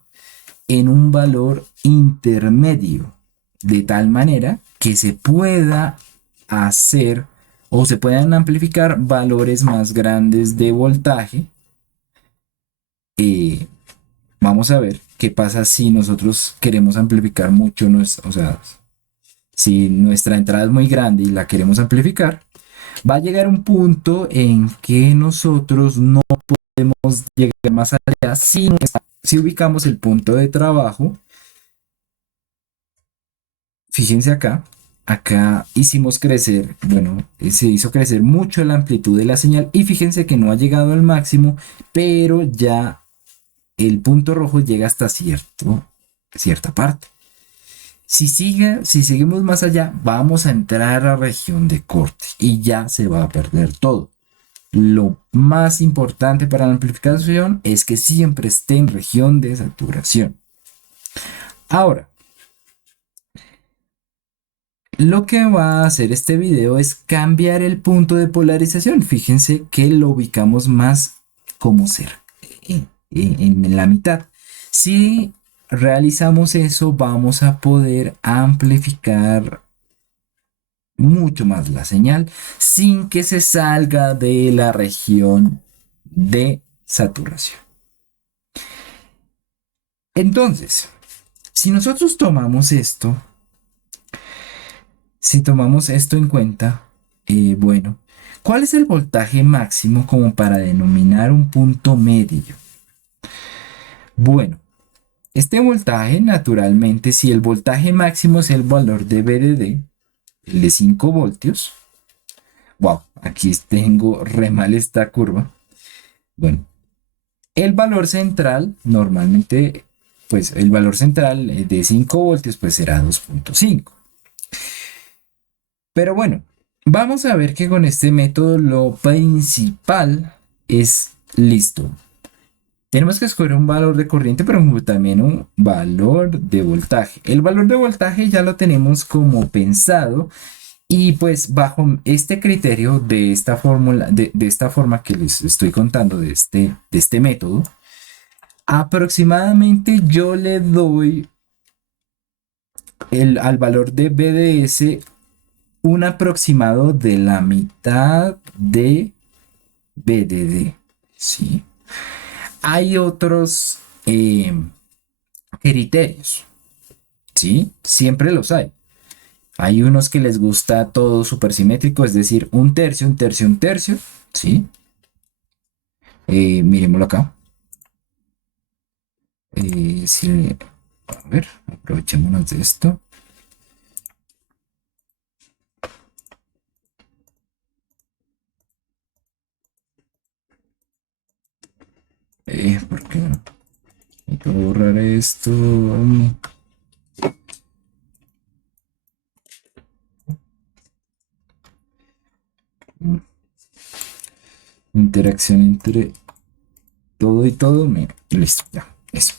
en un valor intermedio, de tal manera que se pueda hacer o se puedan amplificar valores más grandes de voltaje. eh, Vamos a ver qué pasa si nosotros queremos amplificar mucho, o sea, si nuestra entrada es muy grande y la queremos amplificar, va a llegar un punto en que nosotros no podemos llegar más allá si ubicamos el punto de trabajo. Fíjense acá, acá hicimos crecer, bueno, se hizo crecer mucho la amplitud de la señal y fíjense que no ha llegado al máximo, pero ya el punto rojo llega hasta cierta parte. Si seguimos más allá, vamos a entrar a región de corte y ya se va a perder todo. Lo más importante para la amplificación es que siempre esté en región de saturación. Ahora, lo que va a hacer este video es cambiar el punto de polarización. Fíjense que lo ubicamos más como en la mitad. Si realizamos eso, vamos a poder amplificar mucho más la señal sin que se salga de la región de saturación. Entonces, si nosotros si tomamos esto en cuenta, bueno, ¿cuál es el voltaje máximo como para denominar un punto medio? Bueno, este voltaje, naturalmente, si el voltaje máximo es el valor de VDD, el de 5 voltios, wow, aquí tengo re mal esta curva. Bueno, el valor central, normalmente, pues el valor central de 5 voltios, pues será 2,5. Pero bueno, vamos a ver que con este método lo principal es listo. Tenemos que escoger un valor de corriente, pero también un valor de voltaje. El valor de voltaje ya lo tenemos como pensado y pues bajo este criterio de esta fórmula, de esta forma que les estoy contando de este método, aproximadamente yo le doy al valor de BDS un aproximado de la mitad de BDD. ¿Sí? Hay otros criterios. ¿Sí? Siempre los hay. Hay unos que les gusta todo supersimétrico, es decir, un tercio, un tercio, un tercio. ¿Sí? Miremoslo acá. Sí, a ver, aprovechémonos de esto. ¿Por qué no? Hay que borrar esto. Interacción entre todo y todo. Listo, ya, eso.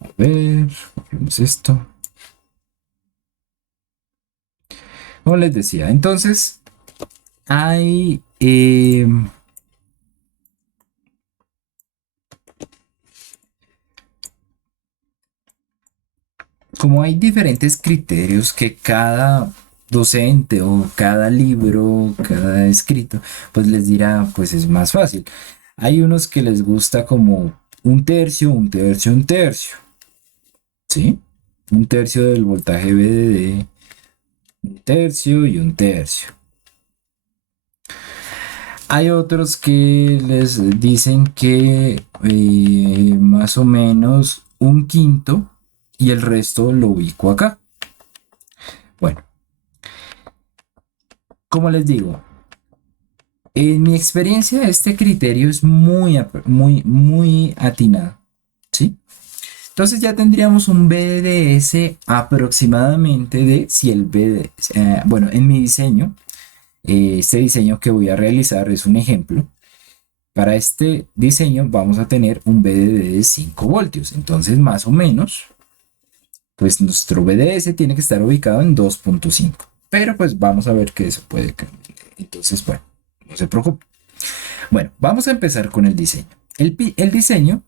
A ver, copiamos esto. Como les decía, entonces hay como hay diferentes criterios que cada docente o cada libro, cada escrito, pues les dirá, pues es más fácil. Hay unos que les gusta como un tercio, un tercio, un tercio, ¿sí? Un tercio del voltaje VDD, un tercio y un tercio. Hay otros que les dicen que más o menos un quinto y el resto lo ubico acá. Bueno, como les digo, en mi experiencia este criterio es muy atinado, ¿sí? Entonces ya tendríamos un BDS aproximadamente de si el BDS, bueno, en mi diseño, este diseño que voy a realizar es un ejemplo. Para este diseño vamos a tener un BDD de 5 voltios. Entonces, más o menos, pues nuestro BDS tiene que estar ubicado en 2.5. Pero pues vamos a ver que eso puede cambiar. Entonces, bueno, no se preocupe. Bueno, vamos a empezar con el diseño. El diseño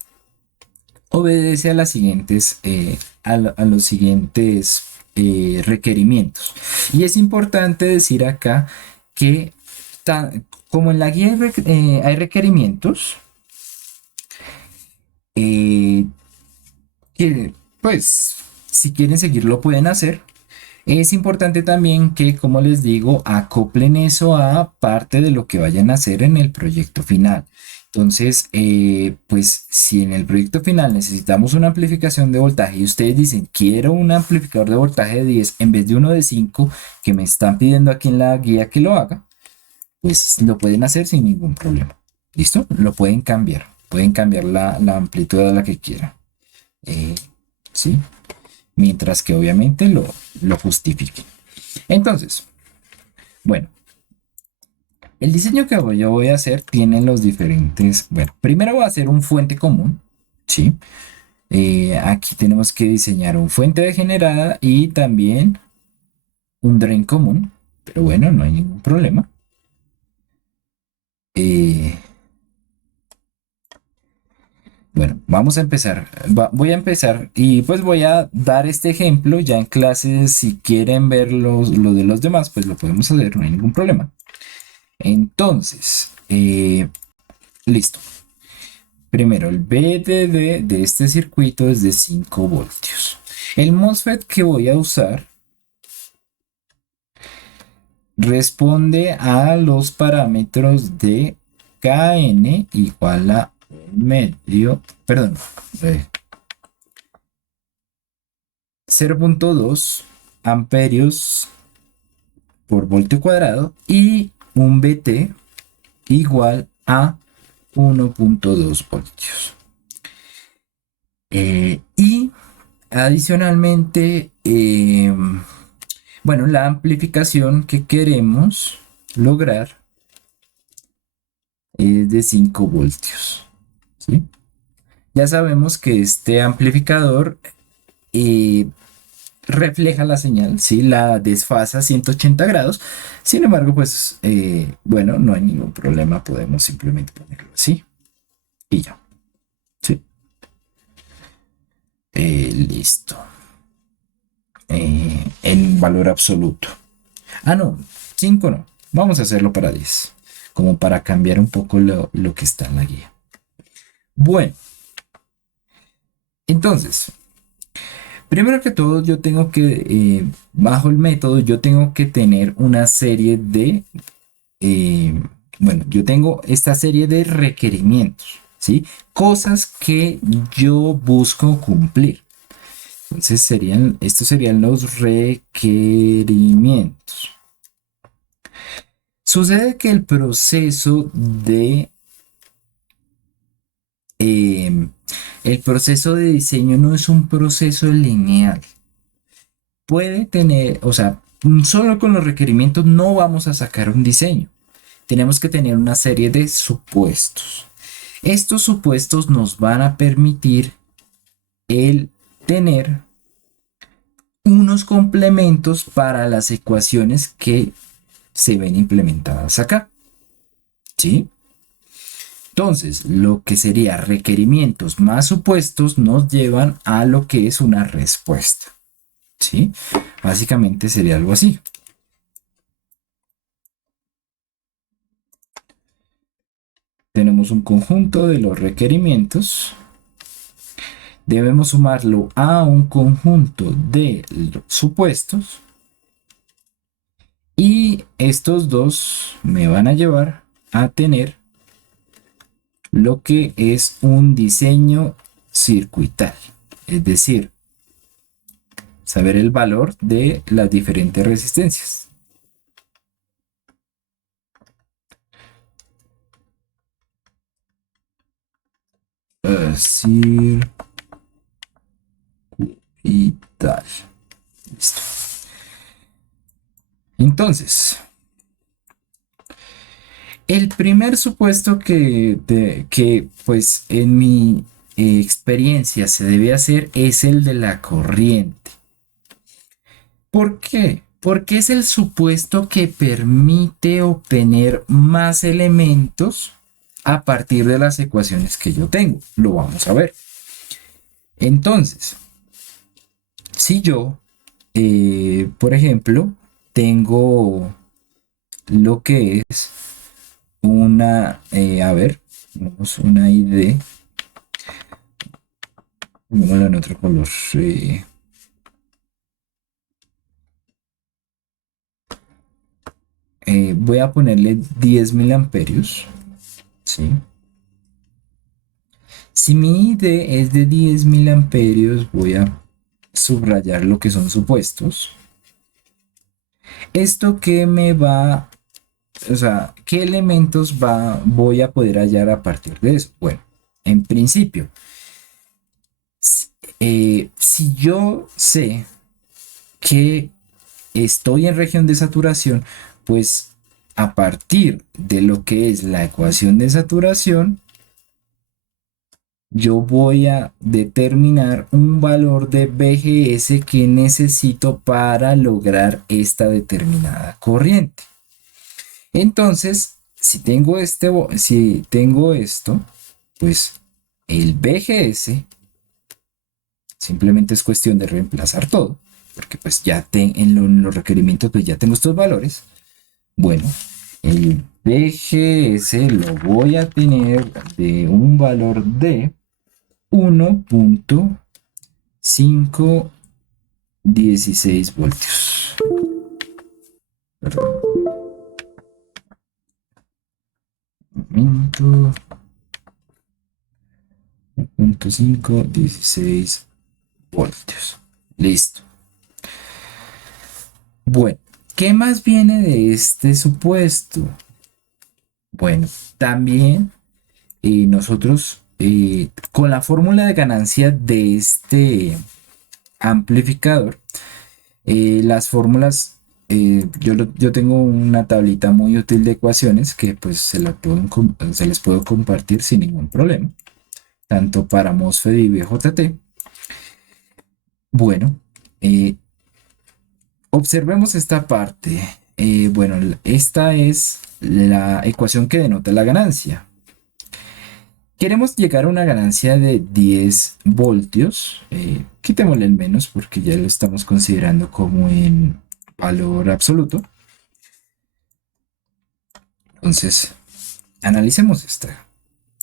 obedece a las siguientes, a los siguientes requerimientos. Y es importante decir acá que como en la guía hay requerimientos, eh, que pues si quieren seguirlo pueden hacer. Es importante también que, como les digo, acoplen eso a parte de lo que vayan a hacer en el proyecto final. Entonces, pues si en el proyecto final necesitamos una amplificación de voltaje y ustedes dicen, quiero un amplificador de voltaje de 10 en vez de uno de 5 que me están pidiendo aquí en la guía que lo haga, pues lo pueden hacer sin ningún problema. ¿Listo? Lo pueden cambiar. Pueden cambiar la amplitud a la que quieran. ¿Sí? Mientras que obviamente lo justifiquen. Entonces, bueno, el diseño que yo voy a hacer tiene los diferentes, bueno, primero voy a hacer un fuente común, ¿sí? Aquí tenemos que diseñar un fuente degenerada y también un drain común, pero bueno, no hay ningún problema. Eh, Bueno, vamos a empezar. Voy a empezar y pues voy a dar este ejemplo ya en clases. Si quieren ver lo de los demás, pues lo podemos hacer, no hay ningún problema. Entonces, listo. Primero, el BDD de este circuito es de 5 voltios. El MOSFET que voy a usar responde a los parámetros de KN igual a un medio, perdón, 0.2 amperios por voltio cuadrado y un BT igual a 1.2 voltios. Y adicionalmente, bueno, la amplificación que queremos lograr es de 5 voltios. ¿Sí? Ya sabemos que este amplificador eh, refleja la señal, ¿sí? La desfasa a 180 grados. Sin embargo, pues, bueno, no hay ningún problema. Podemos simplemente ponerlo así y ya. ¿Sí? Listo. En valor absoluto. Ah, no, 5 no. Vamos a hacerlo para 10. Como para cambiar un poco lo que está en la guía. Bueno, entonces, primero que todo, yo tengo que, bajo el método, yo tengo que tener una serie de, eh, bueno, yo tengo esta serie de requerimientos, ¿sí? Cosas que yo busco cumplir. Entonces estos serían los requerimientos. Sucede que el proceso eh, el proceso de diseño no es un proceso lineal. Puede tener, o sea, solo con los requerimientos no vamos a sacar un diseño. Tenemos que tener una serie de supuestos. Estos supuestos nos van a permitir el tener unos complementos para las ecuaciones que se ven implementadas acá. ¿Sí? Entonces, lo que sería requerimientos más supuestos nos llevan a lo que es una respuesta. ¿Sí? Básicamente sería algo así. Tenemos un conjunto de los requerimientos. Debemos sumarlo a un conjunto de los supuestos. Y estos dos me van a llevar a tener lo que es un diseño circuital. Es decir, saber el valor de las diferentes resistencias. Circuital. Listo. Entonces, el primer supuesto que pues en mi experiencia se debe hacer es el de la corriente. ¿Por qué? Porque es el supuesto que permite obtener más elementos a partir de las ecuaciones que yo tengo. Lo vamos a ver. Entonces, si yo, por ejemplo, tengo lo que es a ver, vamos, una ID, pongámoslo en otro color. Voy a ponerle 10.000 amperios. ¿Sí? Si mi ID es de 10.000 amperios, voy a subrayar lo que son supuestos. Esto que me va, o sea, ¿qué elementos voy a poder hallar a partir de eso? Bueno, en principio, si yo sé que estoy en región de saturación, pues a partir de lo que es la ecuación de saturación, yo voy a determinar un valor de BGS que necesito para lograr esta determinada corriente. Entonces, si tengo esto, pues el BGS simplemente es cuestión de reemplazar todo, porque pues ya en los requerimientos pues ya tengo estos valores. Bueno, el BGS lo voy a tener de un valor de 1.516 voltios. Perdón. Momento. 1.516 voltios. Listo. Bueno, ¿qué más viene de este supuesto? Bueno, también nosotros con la fórmula de ganancia de este amplificador, las fórmulas, yo tengo una tablita muy útil de ecuaciones que pues se les puedo compartir sin ningún problema, tanto para MOSFET y BJT. Bueno, observemos esta parte. Bueno, esta es la ecuación que denota la ganancia. Queremos llegar a una ganancia de 10 voltios. Quitémosle el menos porque ya lo estamos considerando como en valor absoluto. Entonces, analicemos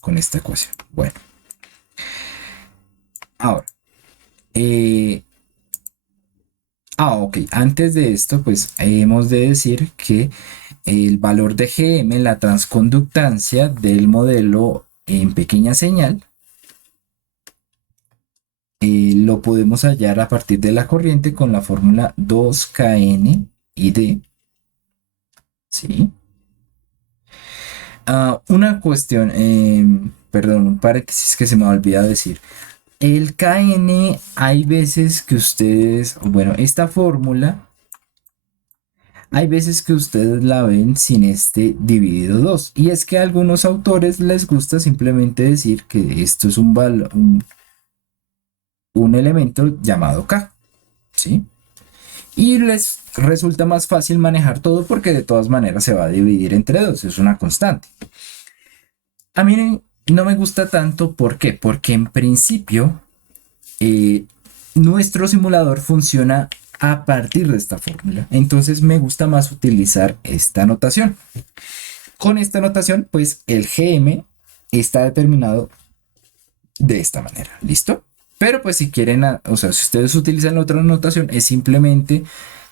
con esta ecuación. Bueno, ahora, ok, antes de esto, pues hemos de decir que el valor de Gm, la transconductancia del modelo en pequeña señal, lo podemos hallar a partir de la corriente con la fórmula 2Kn y D. ¿Sí? Una cuestión, perdón, un paréntesis que se me ha olvidado decir. El Kn, hay veces que ustedes, bueno, esta fórmula, hay veces que ustedes la ven sin este dividido 2. Y es que a algunos autores les gusta simplemente decir que esto es un elemento llamado K. ¿Sí? y les resulta más fácil manejar todo porque de todas maneras se va a dividir entre dos, es una constante. A mí no me gusta tanto, ¿por qué? Porque en principio eh, nuestro simulador funciona a partir de esta fórmula. Entonces me gusta más utilizar esta notación. Con esta notación, pues el GM está determinado de esta manera. ¿Listo? Pero pues si quieren, o sea, si ustedes utilizan la otra notación, es simplemente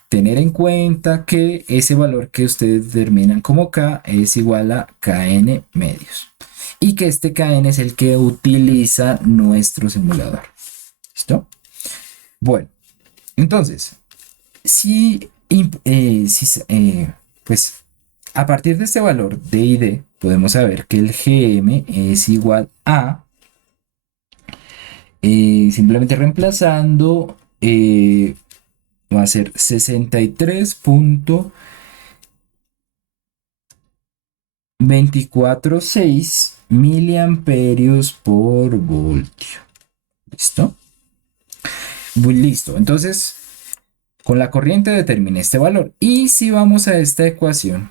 tener en cuenta que ese valor que ustedes determinan como K es igual a Kn medios. Y que este Kn es el que utiliza nuestro simulador. ¿Listo? Bueno, entonces, si, pues a partir de este valor de y d, podemos saber que el Gm es igual a, simplemente reemplazando, va a ser 63.246 miliamperios por voltio. ¿Listo? Muy listo. Entonces, con la corriente determiné este valor. Y si vamos a esta ecuación,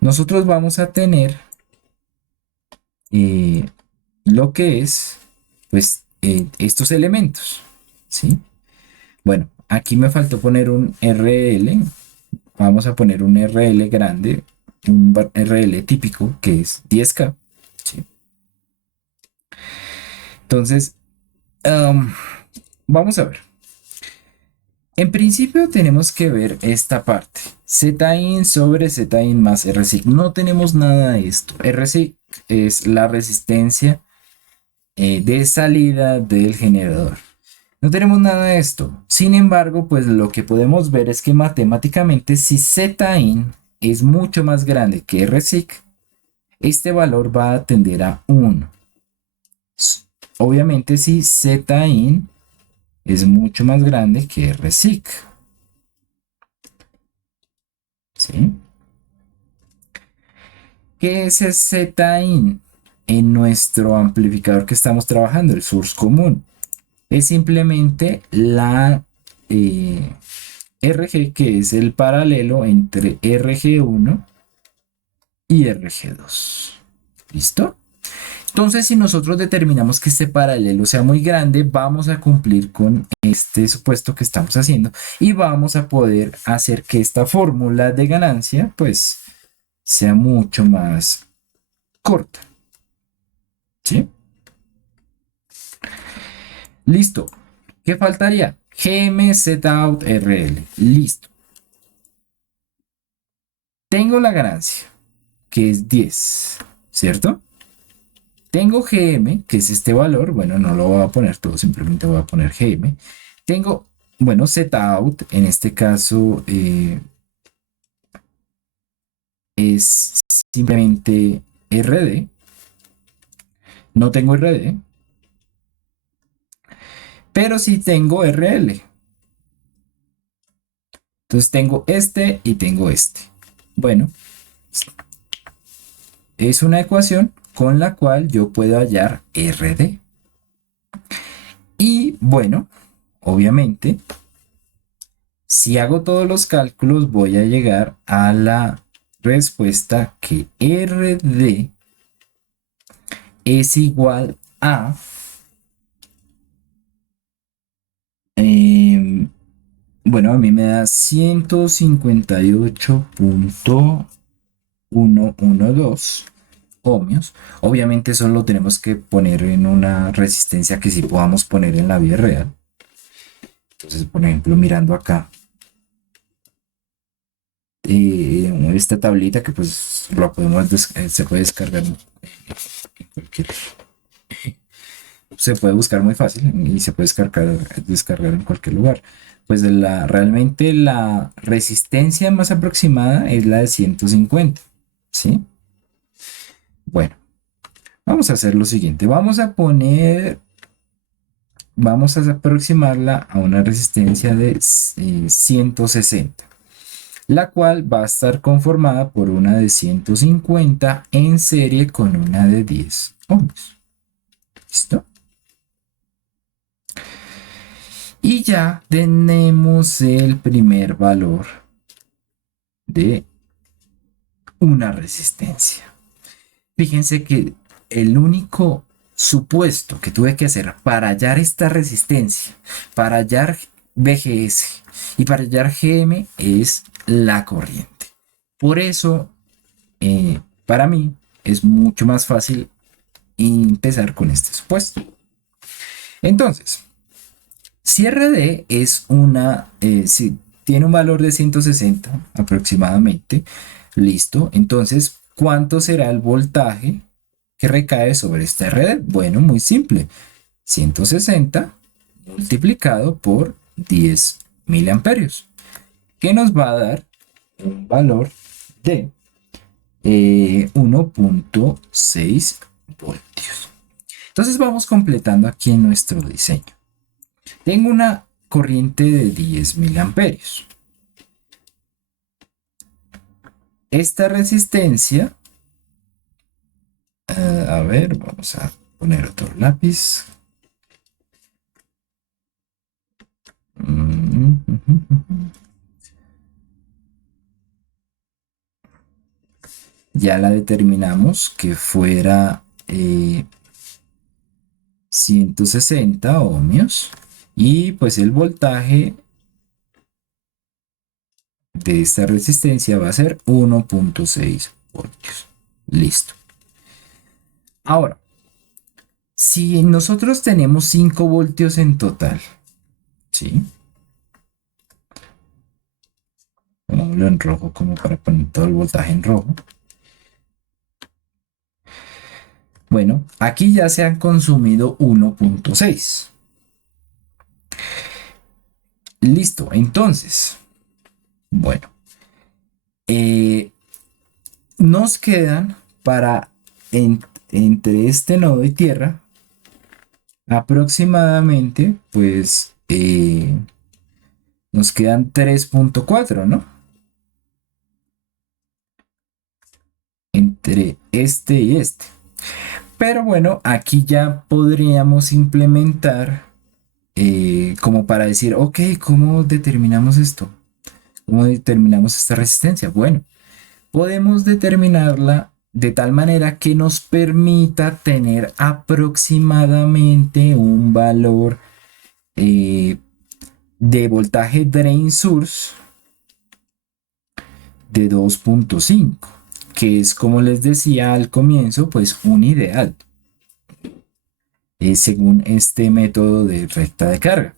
nosotros vamos a tener lo que es, pues, estos elementos, ¿sí? Bueno, aquí me faltó poner un RL. Vamos a poner un RL grande, un RL típico, que es 10K, ¿sí? Entonces, vamos a ver. En principio tenemos que ver esta parte. Zin sobre Zin más Rc. No tenemos nada de esto. Rc es la resistencia de salida del generador. No tenemos nada de esto. Sin embargo, pues lo que podemos ver es que matemáticamente si Zin es mucho más grande que Rc, este valor va a tender a 1. Obviamente si Zin es mucho más grande que Rc. ¿Sí? ¿Qué es el Zin en nuestro amplificador que estamos trabajando, el source común? Es simplemente la RG, que es el paralelo entre RG1 y RG2. ¿Listo? Entonces, si nosotros determinamos que este paralelo sea muy grande, vamos a cumplir con este supuesto que estamos haciendo y vamos a poder hacer que esta fórmula de ganancia, pues, sea mucho más corta. ¿Sí? Listo. ¿Qué faltaría? GM, Zout, RL. Listo. Tengo la ganancia, que es 10, ¿cierto? Tengo GM, que es este valor. Bueno, no lo voy a poner todo, simplemente voy a poner GM. Tengo, bueno, Zout, en este caso es simplemente RD. No tengo RD, pero sí tengo RL. Entonces tengo este y tengo este. Bueno, es una ecuación con la cual yo puedo hallar RD. Y bueno, obviamente, si hago todos los cálculos voy a llegar a la respuesta que RD es igual a bueno, a mí me da 158.112 ohmios. Obviamente eso lo tenemos que poner en una resistencia que sí podamos poner en la vida real. Entonces, por ejemplo, mirando acá, esta tablita que pues la podemos se puede descargar en cualquier, se puede buscar muy fácil y se puede descargar en cualquier lugar. Pues realmente la resistencia más aproximada es la de 150, ¿sí? Bueno, vamos a hacer lo siguiente. Vamos a aproximarla a una resistencia de 160, la cual va a estar conformada por una de 150 en serie con una de 10 ohms. ¿Listo? Y ya tenemos el primer valor de una resistencia. Fíjense que el único supuesto que tuve que hacer para hallar esta resistencia, para hallar VGS y para hallar GM es la corriente. Por eso, para mí, es mucho más fácil empezar con este supuesto. Entonces, si RD es si tiene un valor de 160 aproximadamente, listo, entonces, ¿cuánto será el voltaje que recae sobre esta RD? Bueno, muy simple, 160 multiplicado por 10 miliamperios, que nos va a dar un valor de 1.6 voltios. Entonces vamos completando aquí en nuestro diseño. Tengo una corriente de 10 miliamperios. Esta resistencia, a ver, vamos a poner otro lápiz. Ya la determinamos que fuera 160 ohmios y pues el voltaje de esta resistencia va a ser 1.6 voltios. Listo. Ahora, si nosotros tenemos 5 voltios en total, ¿sí? Pongámoslo en rojo como para poner todo el voltaje en rojo. Bueno, aquí ya se han consumido 1.6. Listo, entonces, bueno, nos quedan para entre este nodo y tierra aproximadamente, pues, nos quedan 3.4, ¿no? Entre este y este. Pero bueno, aquí ya podríamos implementar como para decir, ok, ¿cómo determinamos esto? ¿Cómo determinamos esta resistencia? Bueno, podemos determinarla de tal manera que nos permita tener aproximadamente un valor de voltaje drain source de 2.5, que es, como les decía al comienzo, pues un ideal, según este método de recta de carga.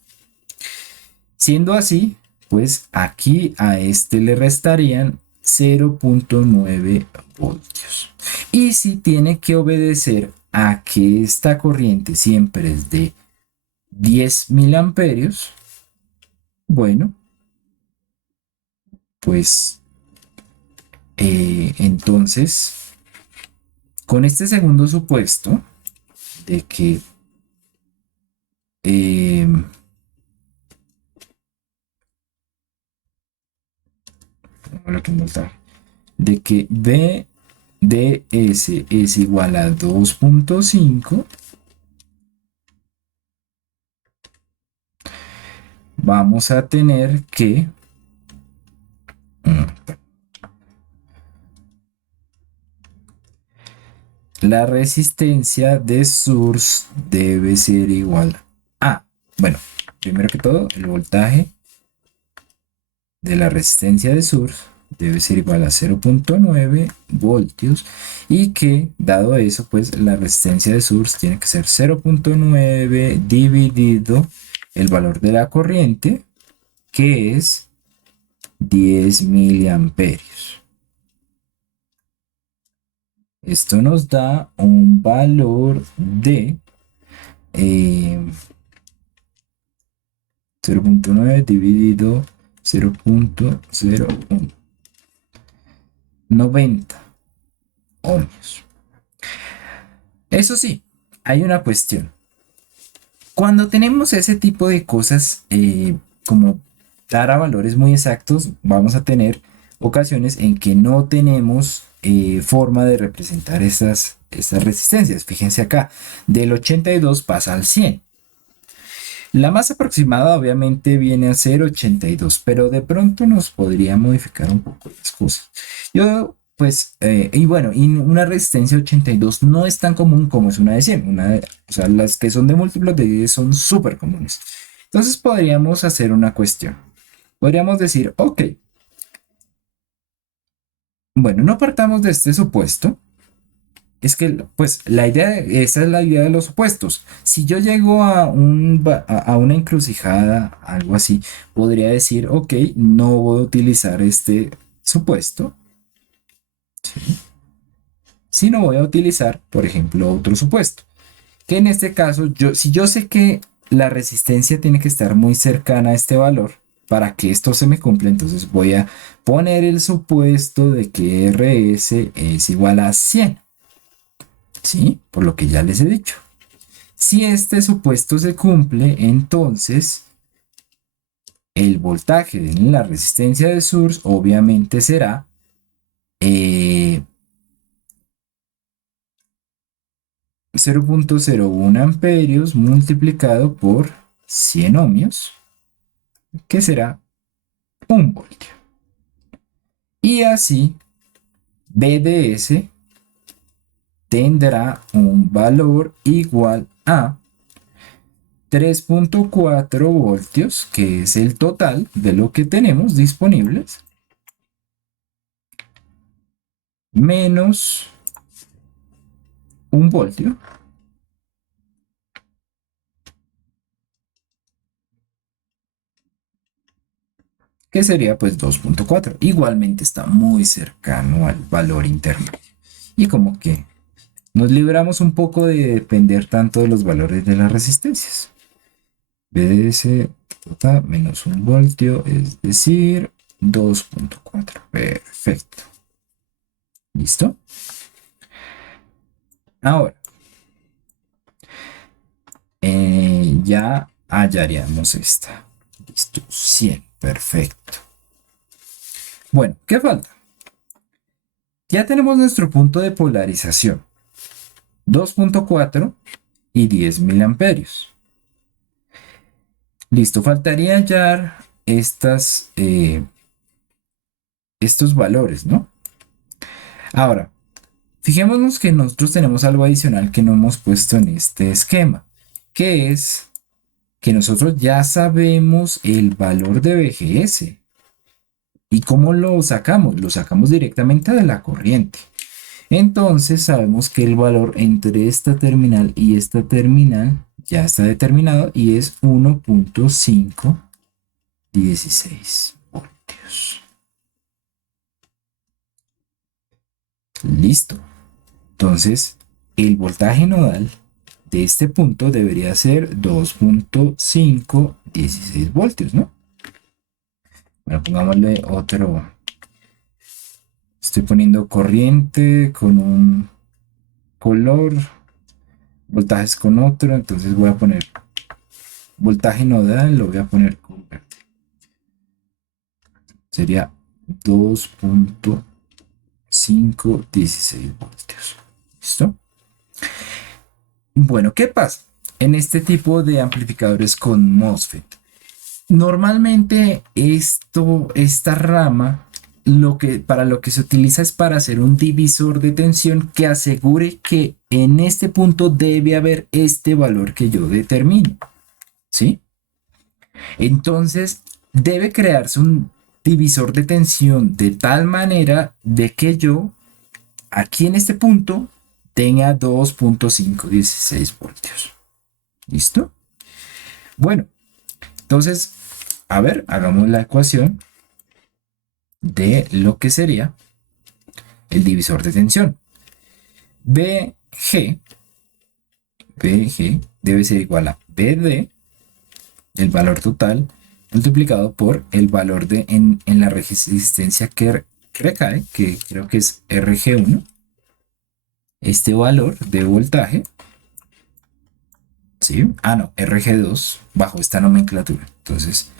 Siendo así, pues aquí a este le restarían 0.9 voltios. Y si tiene que obedecer a que esta corriente siempre es de 10 miliamperios, bueno, pues entonces, con este segundo supuesto de que de que BDS es igual a 2.5, vamos a tener que la resistencia de source debe ser igual a, bueno, primero que todo, el voltaje de la resistencia de source debe ser igual a 0.9 voltios y que, dado eso, pues la resistencia de source tiene que ser 0.9 dividido el valor de la corriente, que es 10 miliamperios. Esto nos da un valor de 0.9 dividido 0.01, 90 ohmios. Eso sí, hay una cuestión. Cuando tenemos ese tipo de cosas, como dar a valores muy exactos, vamos a tener ocasiones en que no tenemos forma de representar estas resistencias. Fíjense acá, del 82 pasa al 100. La más aproximada obviamente viene a ser 82, pero de pronto nos podría modificar un poco las cosas. Yo, pues, y bueno, y una resistencia 82 no es tan común como es una de 100. O sea, las que son de múltiplos de 10 son súper comunes. Entonces podríamos hacer una cuestión. Podríamos decir, ok, bueno, no partamos de este supuesto. Es que, pues, esa es la idea de los supuestos. Si yo llego a una encrucijada, algo así, podría decir, ok, no voy a utilizar este supuesto, sino voy a utilizar, por ejemplo, otro supuesto. Que en este caso, si yo sé que la resistencia tiene que estar muy cercana a este valor para que esto se me cumpla, entonces voy a poner el supuesto de que RS es igual a 100. ¿Sí? Por lo que ya les he dicho. Si este supuesto se cumple, entonces el voltaje en la resistencia de source obviamente será 0.01 amperios multiplicado por 100 ohmios, que será 1 voltio. Y así BDS tendrá un valor igual a 3.4 voltios, que es el total de lo que tenemos disponibles, menos 1 voltio, que sería pues 2.4. Igualmente está muy cercano al valor intermedio. Y como que nos libramos un poco de depender tanto de los valores de las resistencias. BDS total menos 1 voltio, es decir, 2.4. Perfecto. ¿Listo? Ahora, ya hallaríamos esta. Listo, 100. Perfecto. Bueno, ¿qué falta? Ya tenemos nuestro punto de polarización. 2.4 y 10 miliamperios. Listo, faltaría hallar estos valores, ¿no? Ahora, fijémonos que nosotros tenemos algo adicional que no hemos puesto en este esquema, que es que nosotros ya sabemos el valor de BGS. ¿Y cómo lo sacamos? Lo sacamos directamente de la corriente. Entonces sabemos que el valor entre esta terminal y esta terminal ya está determinado y es 1.516 voltios. Listo. Entonces, el voltaje nodal de este punto debería ser 2.516 voltios, ¿no? Bueno, pongámosle otro. Estoy poniendo corriente con un color, voltajes con otro, entonces voy a poner voltaje nodal, lo voy a poner con verde. Sería 2.516 voltios. ¿Listo? Bueno, ¿qué pasa en este tipo de amplificadores con MOSFET? Normalmente esta rama, para lo que se utiliza es para hacer un divisor de tensión que asegure que en este punto debe haber este valor que yo determino. ¿Sí? Entonces, debe crearse un divisor de tensión de tal manera de que yo, aquí en este punto, tenga 2.516 voltios. ¿Listo? Bueno, entonces, a ver, hagamos la ecuación de lo que sería el divisor de tensión. BG debe ser igual a BD, el valor total, multiplicado por el valor en la resistencia que recae, que creo que es RG1, este valor de voltaje, ¿sí? Ah, no, RG2 bajo esta nomenclatura. Entonces,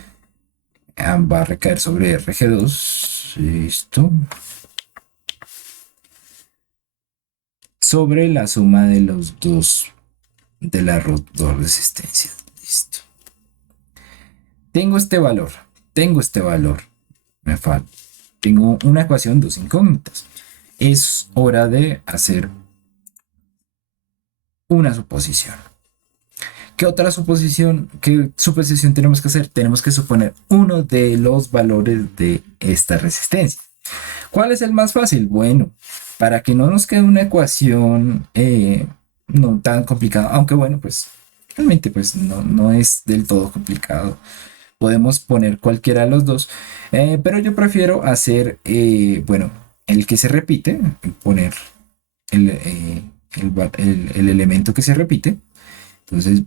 va a recaer sobre RG2, listo, sobre la suma de los dos, de las dos resistencias, listo. tengo este valor, tengo este valor, me falta. Tengo una ecuación, dos incógnitas. Es hora de hacer una suposición. ¿Qué otra suposición, qué suposición tenemos que hacer? Tenemos que suponer uno de los valores de esta resistencia. ¿Cuál es el más fácil? Bueno, para que no nos quede una ecuación no tan complicada, aunque bueno, pues realmente pues no es del todo complicado. Podemos poner cualquiera de los dos, pero yo prefiero hacer, bueno, el que se repite, poner el elemento que se repite. Entonces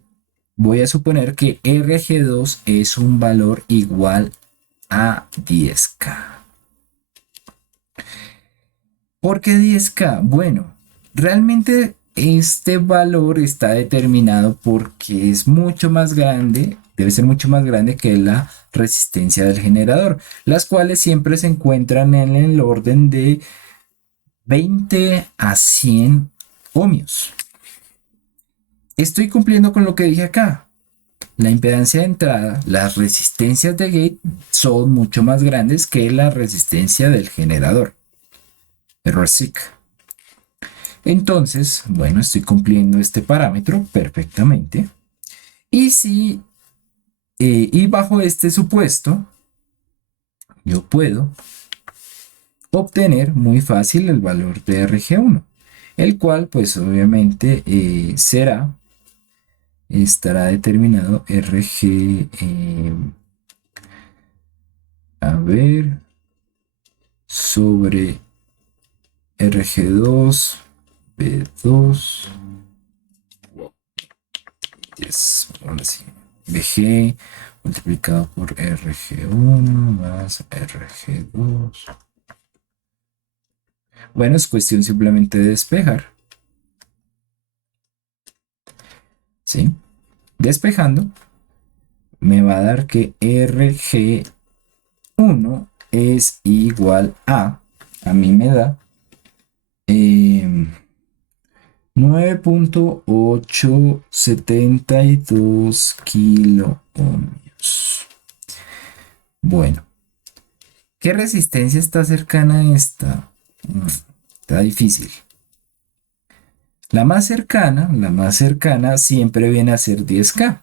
voy a suponer que RG2 es un valor igual a 10K. ¿Por qué 10K? Bueno, realmente este valor está determinado porque es mucho más grande, debe ser mucho más grande que la resistencia del generador, las cuales siempre se encuentran en el orden de 20 a 100 ohmios. Estoy cumpliendo con lo que dije acá. La impedancia de entrada, las resistencias de gate son mucho más grandes que la resistencia del generador, el RSIC. Entonces, bueno, estoy cumpliendo este parámetro perfectamente. Y si, y bajo este supuesto, yo puedo obtener muy fácil el valor de RG1, el cual pues obviamente estará determinado RG, a ver, sobre RG2, B2, yes, ahora sí, BG multiplicado por RG1 más RG2. Bueno, es cuestión simplemente de despejar. ¿Sí? Despejando, me va a dar que RG1 es igual a mí me da 9.872 kilo ohmios. Bueno, ¿qué resistencia está cercana a esta? Está difícil. La más cercana siempre viene a ser 10K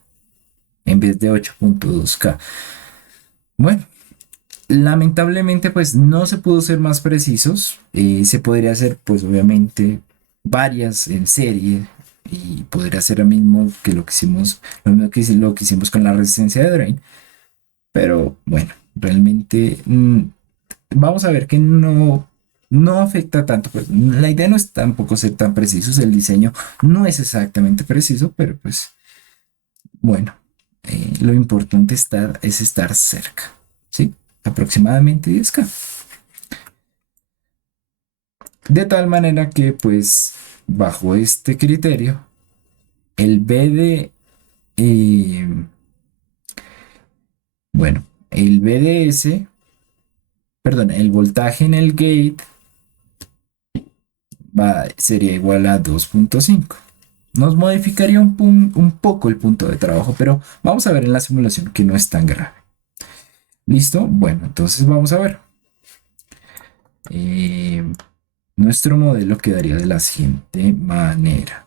en vez de 8.2K. Bueno, lamentablemente pues no se pudo ser más precisos. Se podría hacer pues obviamente varias en serie y podría ser lo mismo que lo que hicimos, lo que hicimos con la resistencia de drain. Pero bueno, realmente vamos a ver que no afecta tanto. Pues, la idea no es tampoco ser tan precisos, el diseño no es exactamente preciso, pero pues bueno, lo importante es estar cerca, ¿sí? Aproximadamente 10K. De tal manera que pues bajo este criterio, el BD, bueno, el BDS, perdón, el voltaje en el gate sería igual a 2.5. Nos modificaría un poco el punto de trabajo, pero vamos a ver en la simulación que no es tan grave. ¿Listo? Bueno, entonces vamos a ver. Nuestro modelo quedaría de la siguiente manera.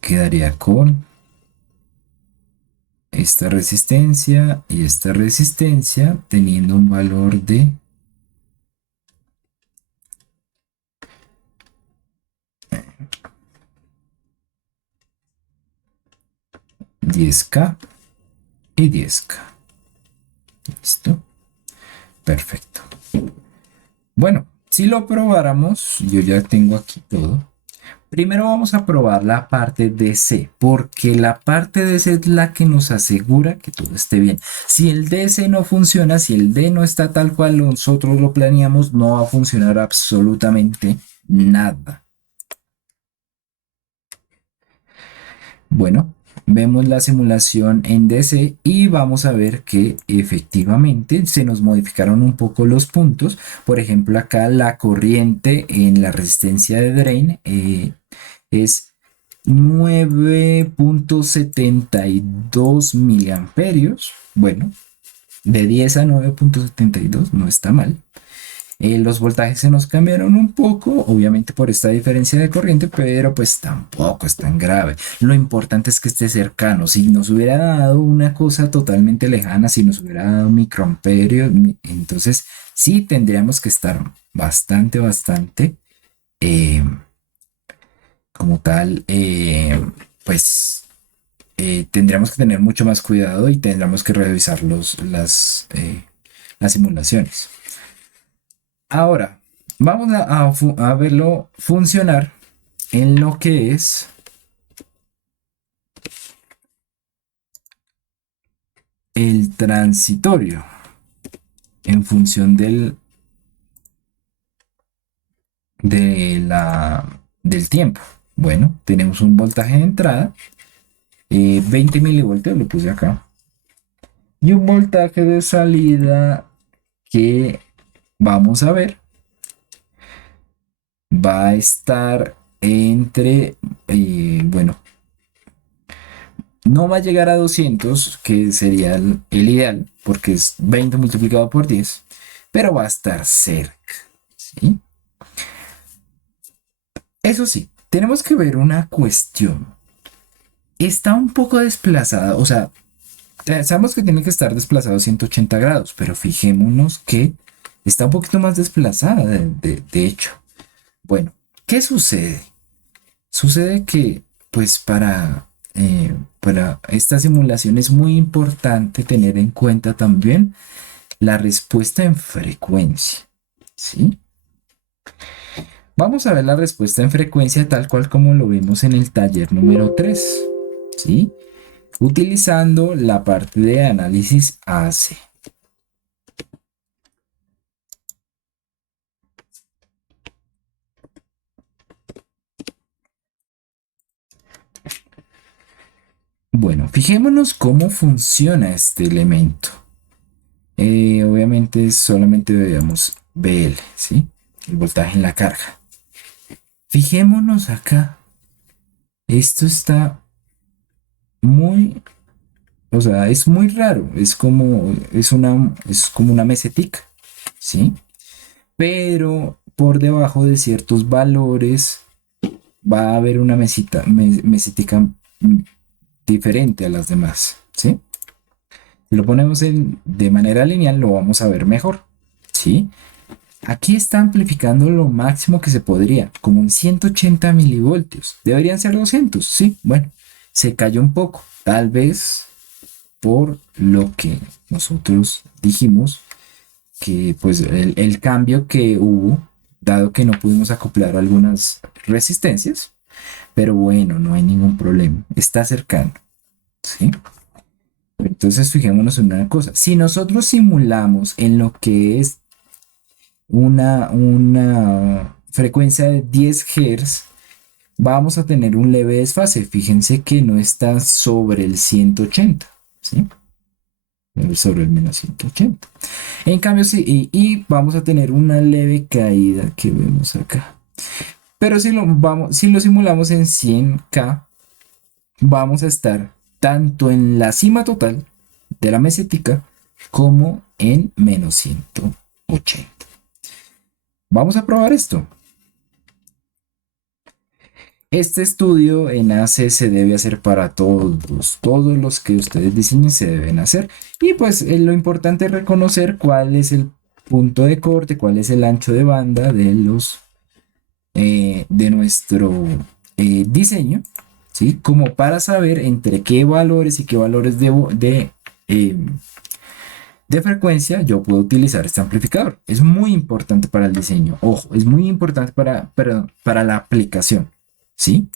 Quedaría con esta resistencia y esta resistencia teniendo un valor de 10K y 10K. ¿Listo? Perfecto. Bueno, si lo probáramos, yo ya tengo aquí todo. Primero vamos a probar la parte DC, porque la parte DC es la que nos asegura que todo esté bien. Si el DC no funciona, si el D no está tal cual nosotros lo planeamos, no va a funcionar absolutamente nada. Bueno, vemos la simulación en DC y vamos a ver que efectivamente se nos modificaron un poco los puntos. Por ejemplo, acá la corriente en la resistencia de drain es 9,72 miliamperios. Bueno, de 10 a 9,72 no está mal. Los voltajes se nos cambiaron un poco, obviamente por esta diferencia de corriente, pero pues tampoco es tan grave. Lo importante es que esté cercano. Si nos hubiera dado una cosa totalmente lejana, si nos hubiera dado microamperios, entonces sí tendríamos que estar bastante, eh, como tal, pues tendríamos que tener mucho más cuidado y tendríamos que revisar las simulaciones. Ahora, vamos a verlo funcionar en lo que es el transitorio en función del tiempo. Bueno, tenemos un voltaje de entrada, 20 milivoltios, lo puse acá, y un voltaje de salida que vamos a ver va a estar entre, bueno, no va a llegar a 200, que sería el ideal, porque es 20 multiplicado por 10, pero va a estar cerca, ¿sí? Eso sí, tenemos que ver una cuestión. Está un poco desplazada, o sea, sabemos que tiene que estar desplazado 180 grados, pero fijémonos que está un poquito más desplazada, de hecho. Bueno, ¿qué sucede? Sucede que, pues, para esta simulación es muy importante tener en cuenta también la respuesta en frecuencia, ¿sí? Vamos a ver la respuesta en frecuencia tal cual como lo vimos en el taller número 3, ¿sí? Utilizando la parte de análisis AC. Bueno, fijémonos cómo funciona este elemento. Obviamente solamente veamos BL, ¿sí? El voltaje en la carga. Fijémonos acá. Esto está muy, o sea, es muy raro. Es como una mesetica, ¿sí? Pero por debajo de ciertos valores va a haber una mesetica diferente a las demás, ¿sí? Si lo ponemos de manera lineal, lo vamos a ver mejor, ¿sí? Aquí está amplificando lo máximo que se podría, como en 180 milivoltios. Deberían ser 200, sí. Bueno, se cayó un poco, tal vez por lo que nosotros dijimos, que pues el cambio que hubo, dado que no pudimos acoplar algunas resistencias, pero bueno, no hay ningún problema, está cercano, ¿sí? Entonces fijémonos en una cosa, si nosotros simulamos en lo que es una frecuencia de 10 Hz, vamos a tener un leve desfase. Fíjense que no está sobre el 180, ¿sí? Sobre el menos 180. En cambio, sí, y vamos a tener una leve caída que vemos acá. Pero si lo simulamos en 100K, vamos a estar tanto en la cima total de la mesética como en menos 180. Vamos a probar esto. Este estudio en AC se debe hacer para todos los que ustedes diseñen se deben hacer. Y pues lo importante es reconocer cuál es el punto de corte, cuál es el ancho de banda de nuestro diseño, ¿sí? Como para saber entre qué valores y qué valores eh, de frecuencia yo puedo utilizar este amplificador. Es muy importante para el diseño. Ojo, es muy importante para la aplicación, ¿sí?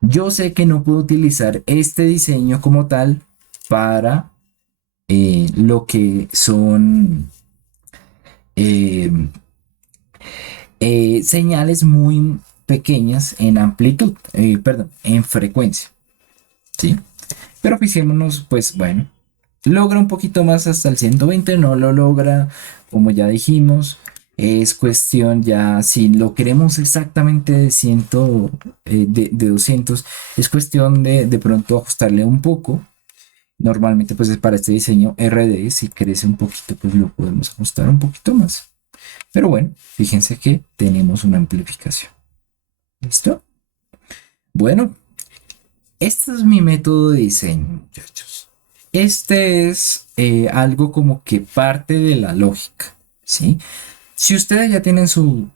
Yo sé que no puedo utilizar este diseño como tal para lo que son eh, señales muy pequeñas en amplitud, perdón, en frecuencia, ¿sí? Pero fijémonos, pues bueno, logra un poquito más hasta el 120, no lo logra, como ya dijimos, Es cuestión ya, si lo queremos exactamente de 100, de 200, es cuestión de pronto ajustarle un poco. Normalmente pues es para este diseño RD, si crece un poquito pues lo podemos ajustar un poquito más. Pero bueno, fíjense que tenemos una amplificación. ¿Listo? Bueno, este es mi método de diseño, muchachos. Este es algo como que parte de la lógica, ¿sí? Si ustedes ya tienen su,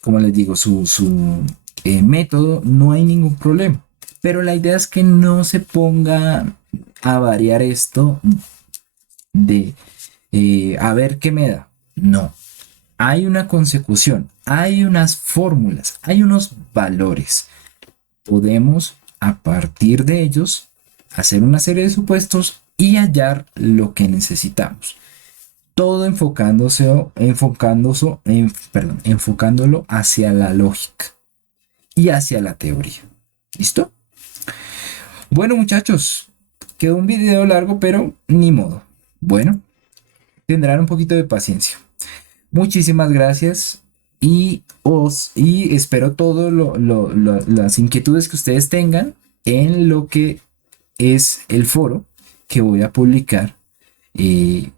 como les digo, su método, no hay ningún problema. Pero la idea es que no se ponga a variar esto de a ver qué me da. No, hay una consecución, hay unas fórmulas, hay unos valores. Podemos a partir de ellos hacer una serie de supuestos y hallar lo que necesitamos. Todo enfocándolo hacia la lógica y hacia la teoría. ¿Listo? Bueno, muchachos, quedó un video largo, pero ni modo. Bueno, tendrán un poquito de paciencia. Muchísimas gracias y espero todas las inquietudes que ustedes tengan en lo que es el foro que voy a publicar y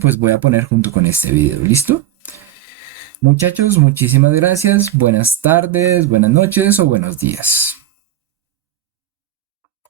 pues voy a poner junto con este video. ¿Listo? Muchachos, muchísimas gracias. Buenas tardes, buenas noches o buenos días.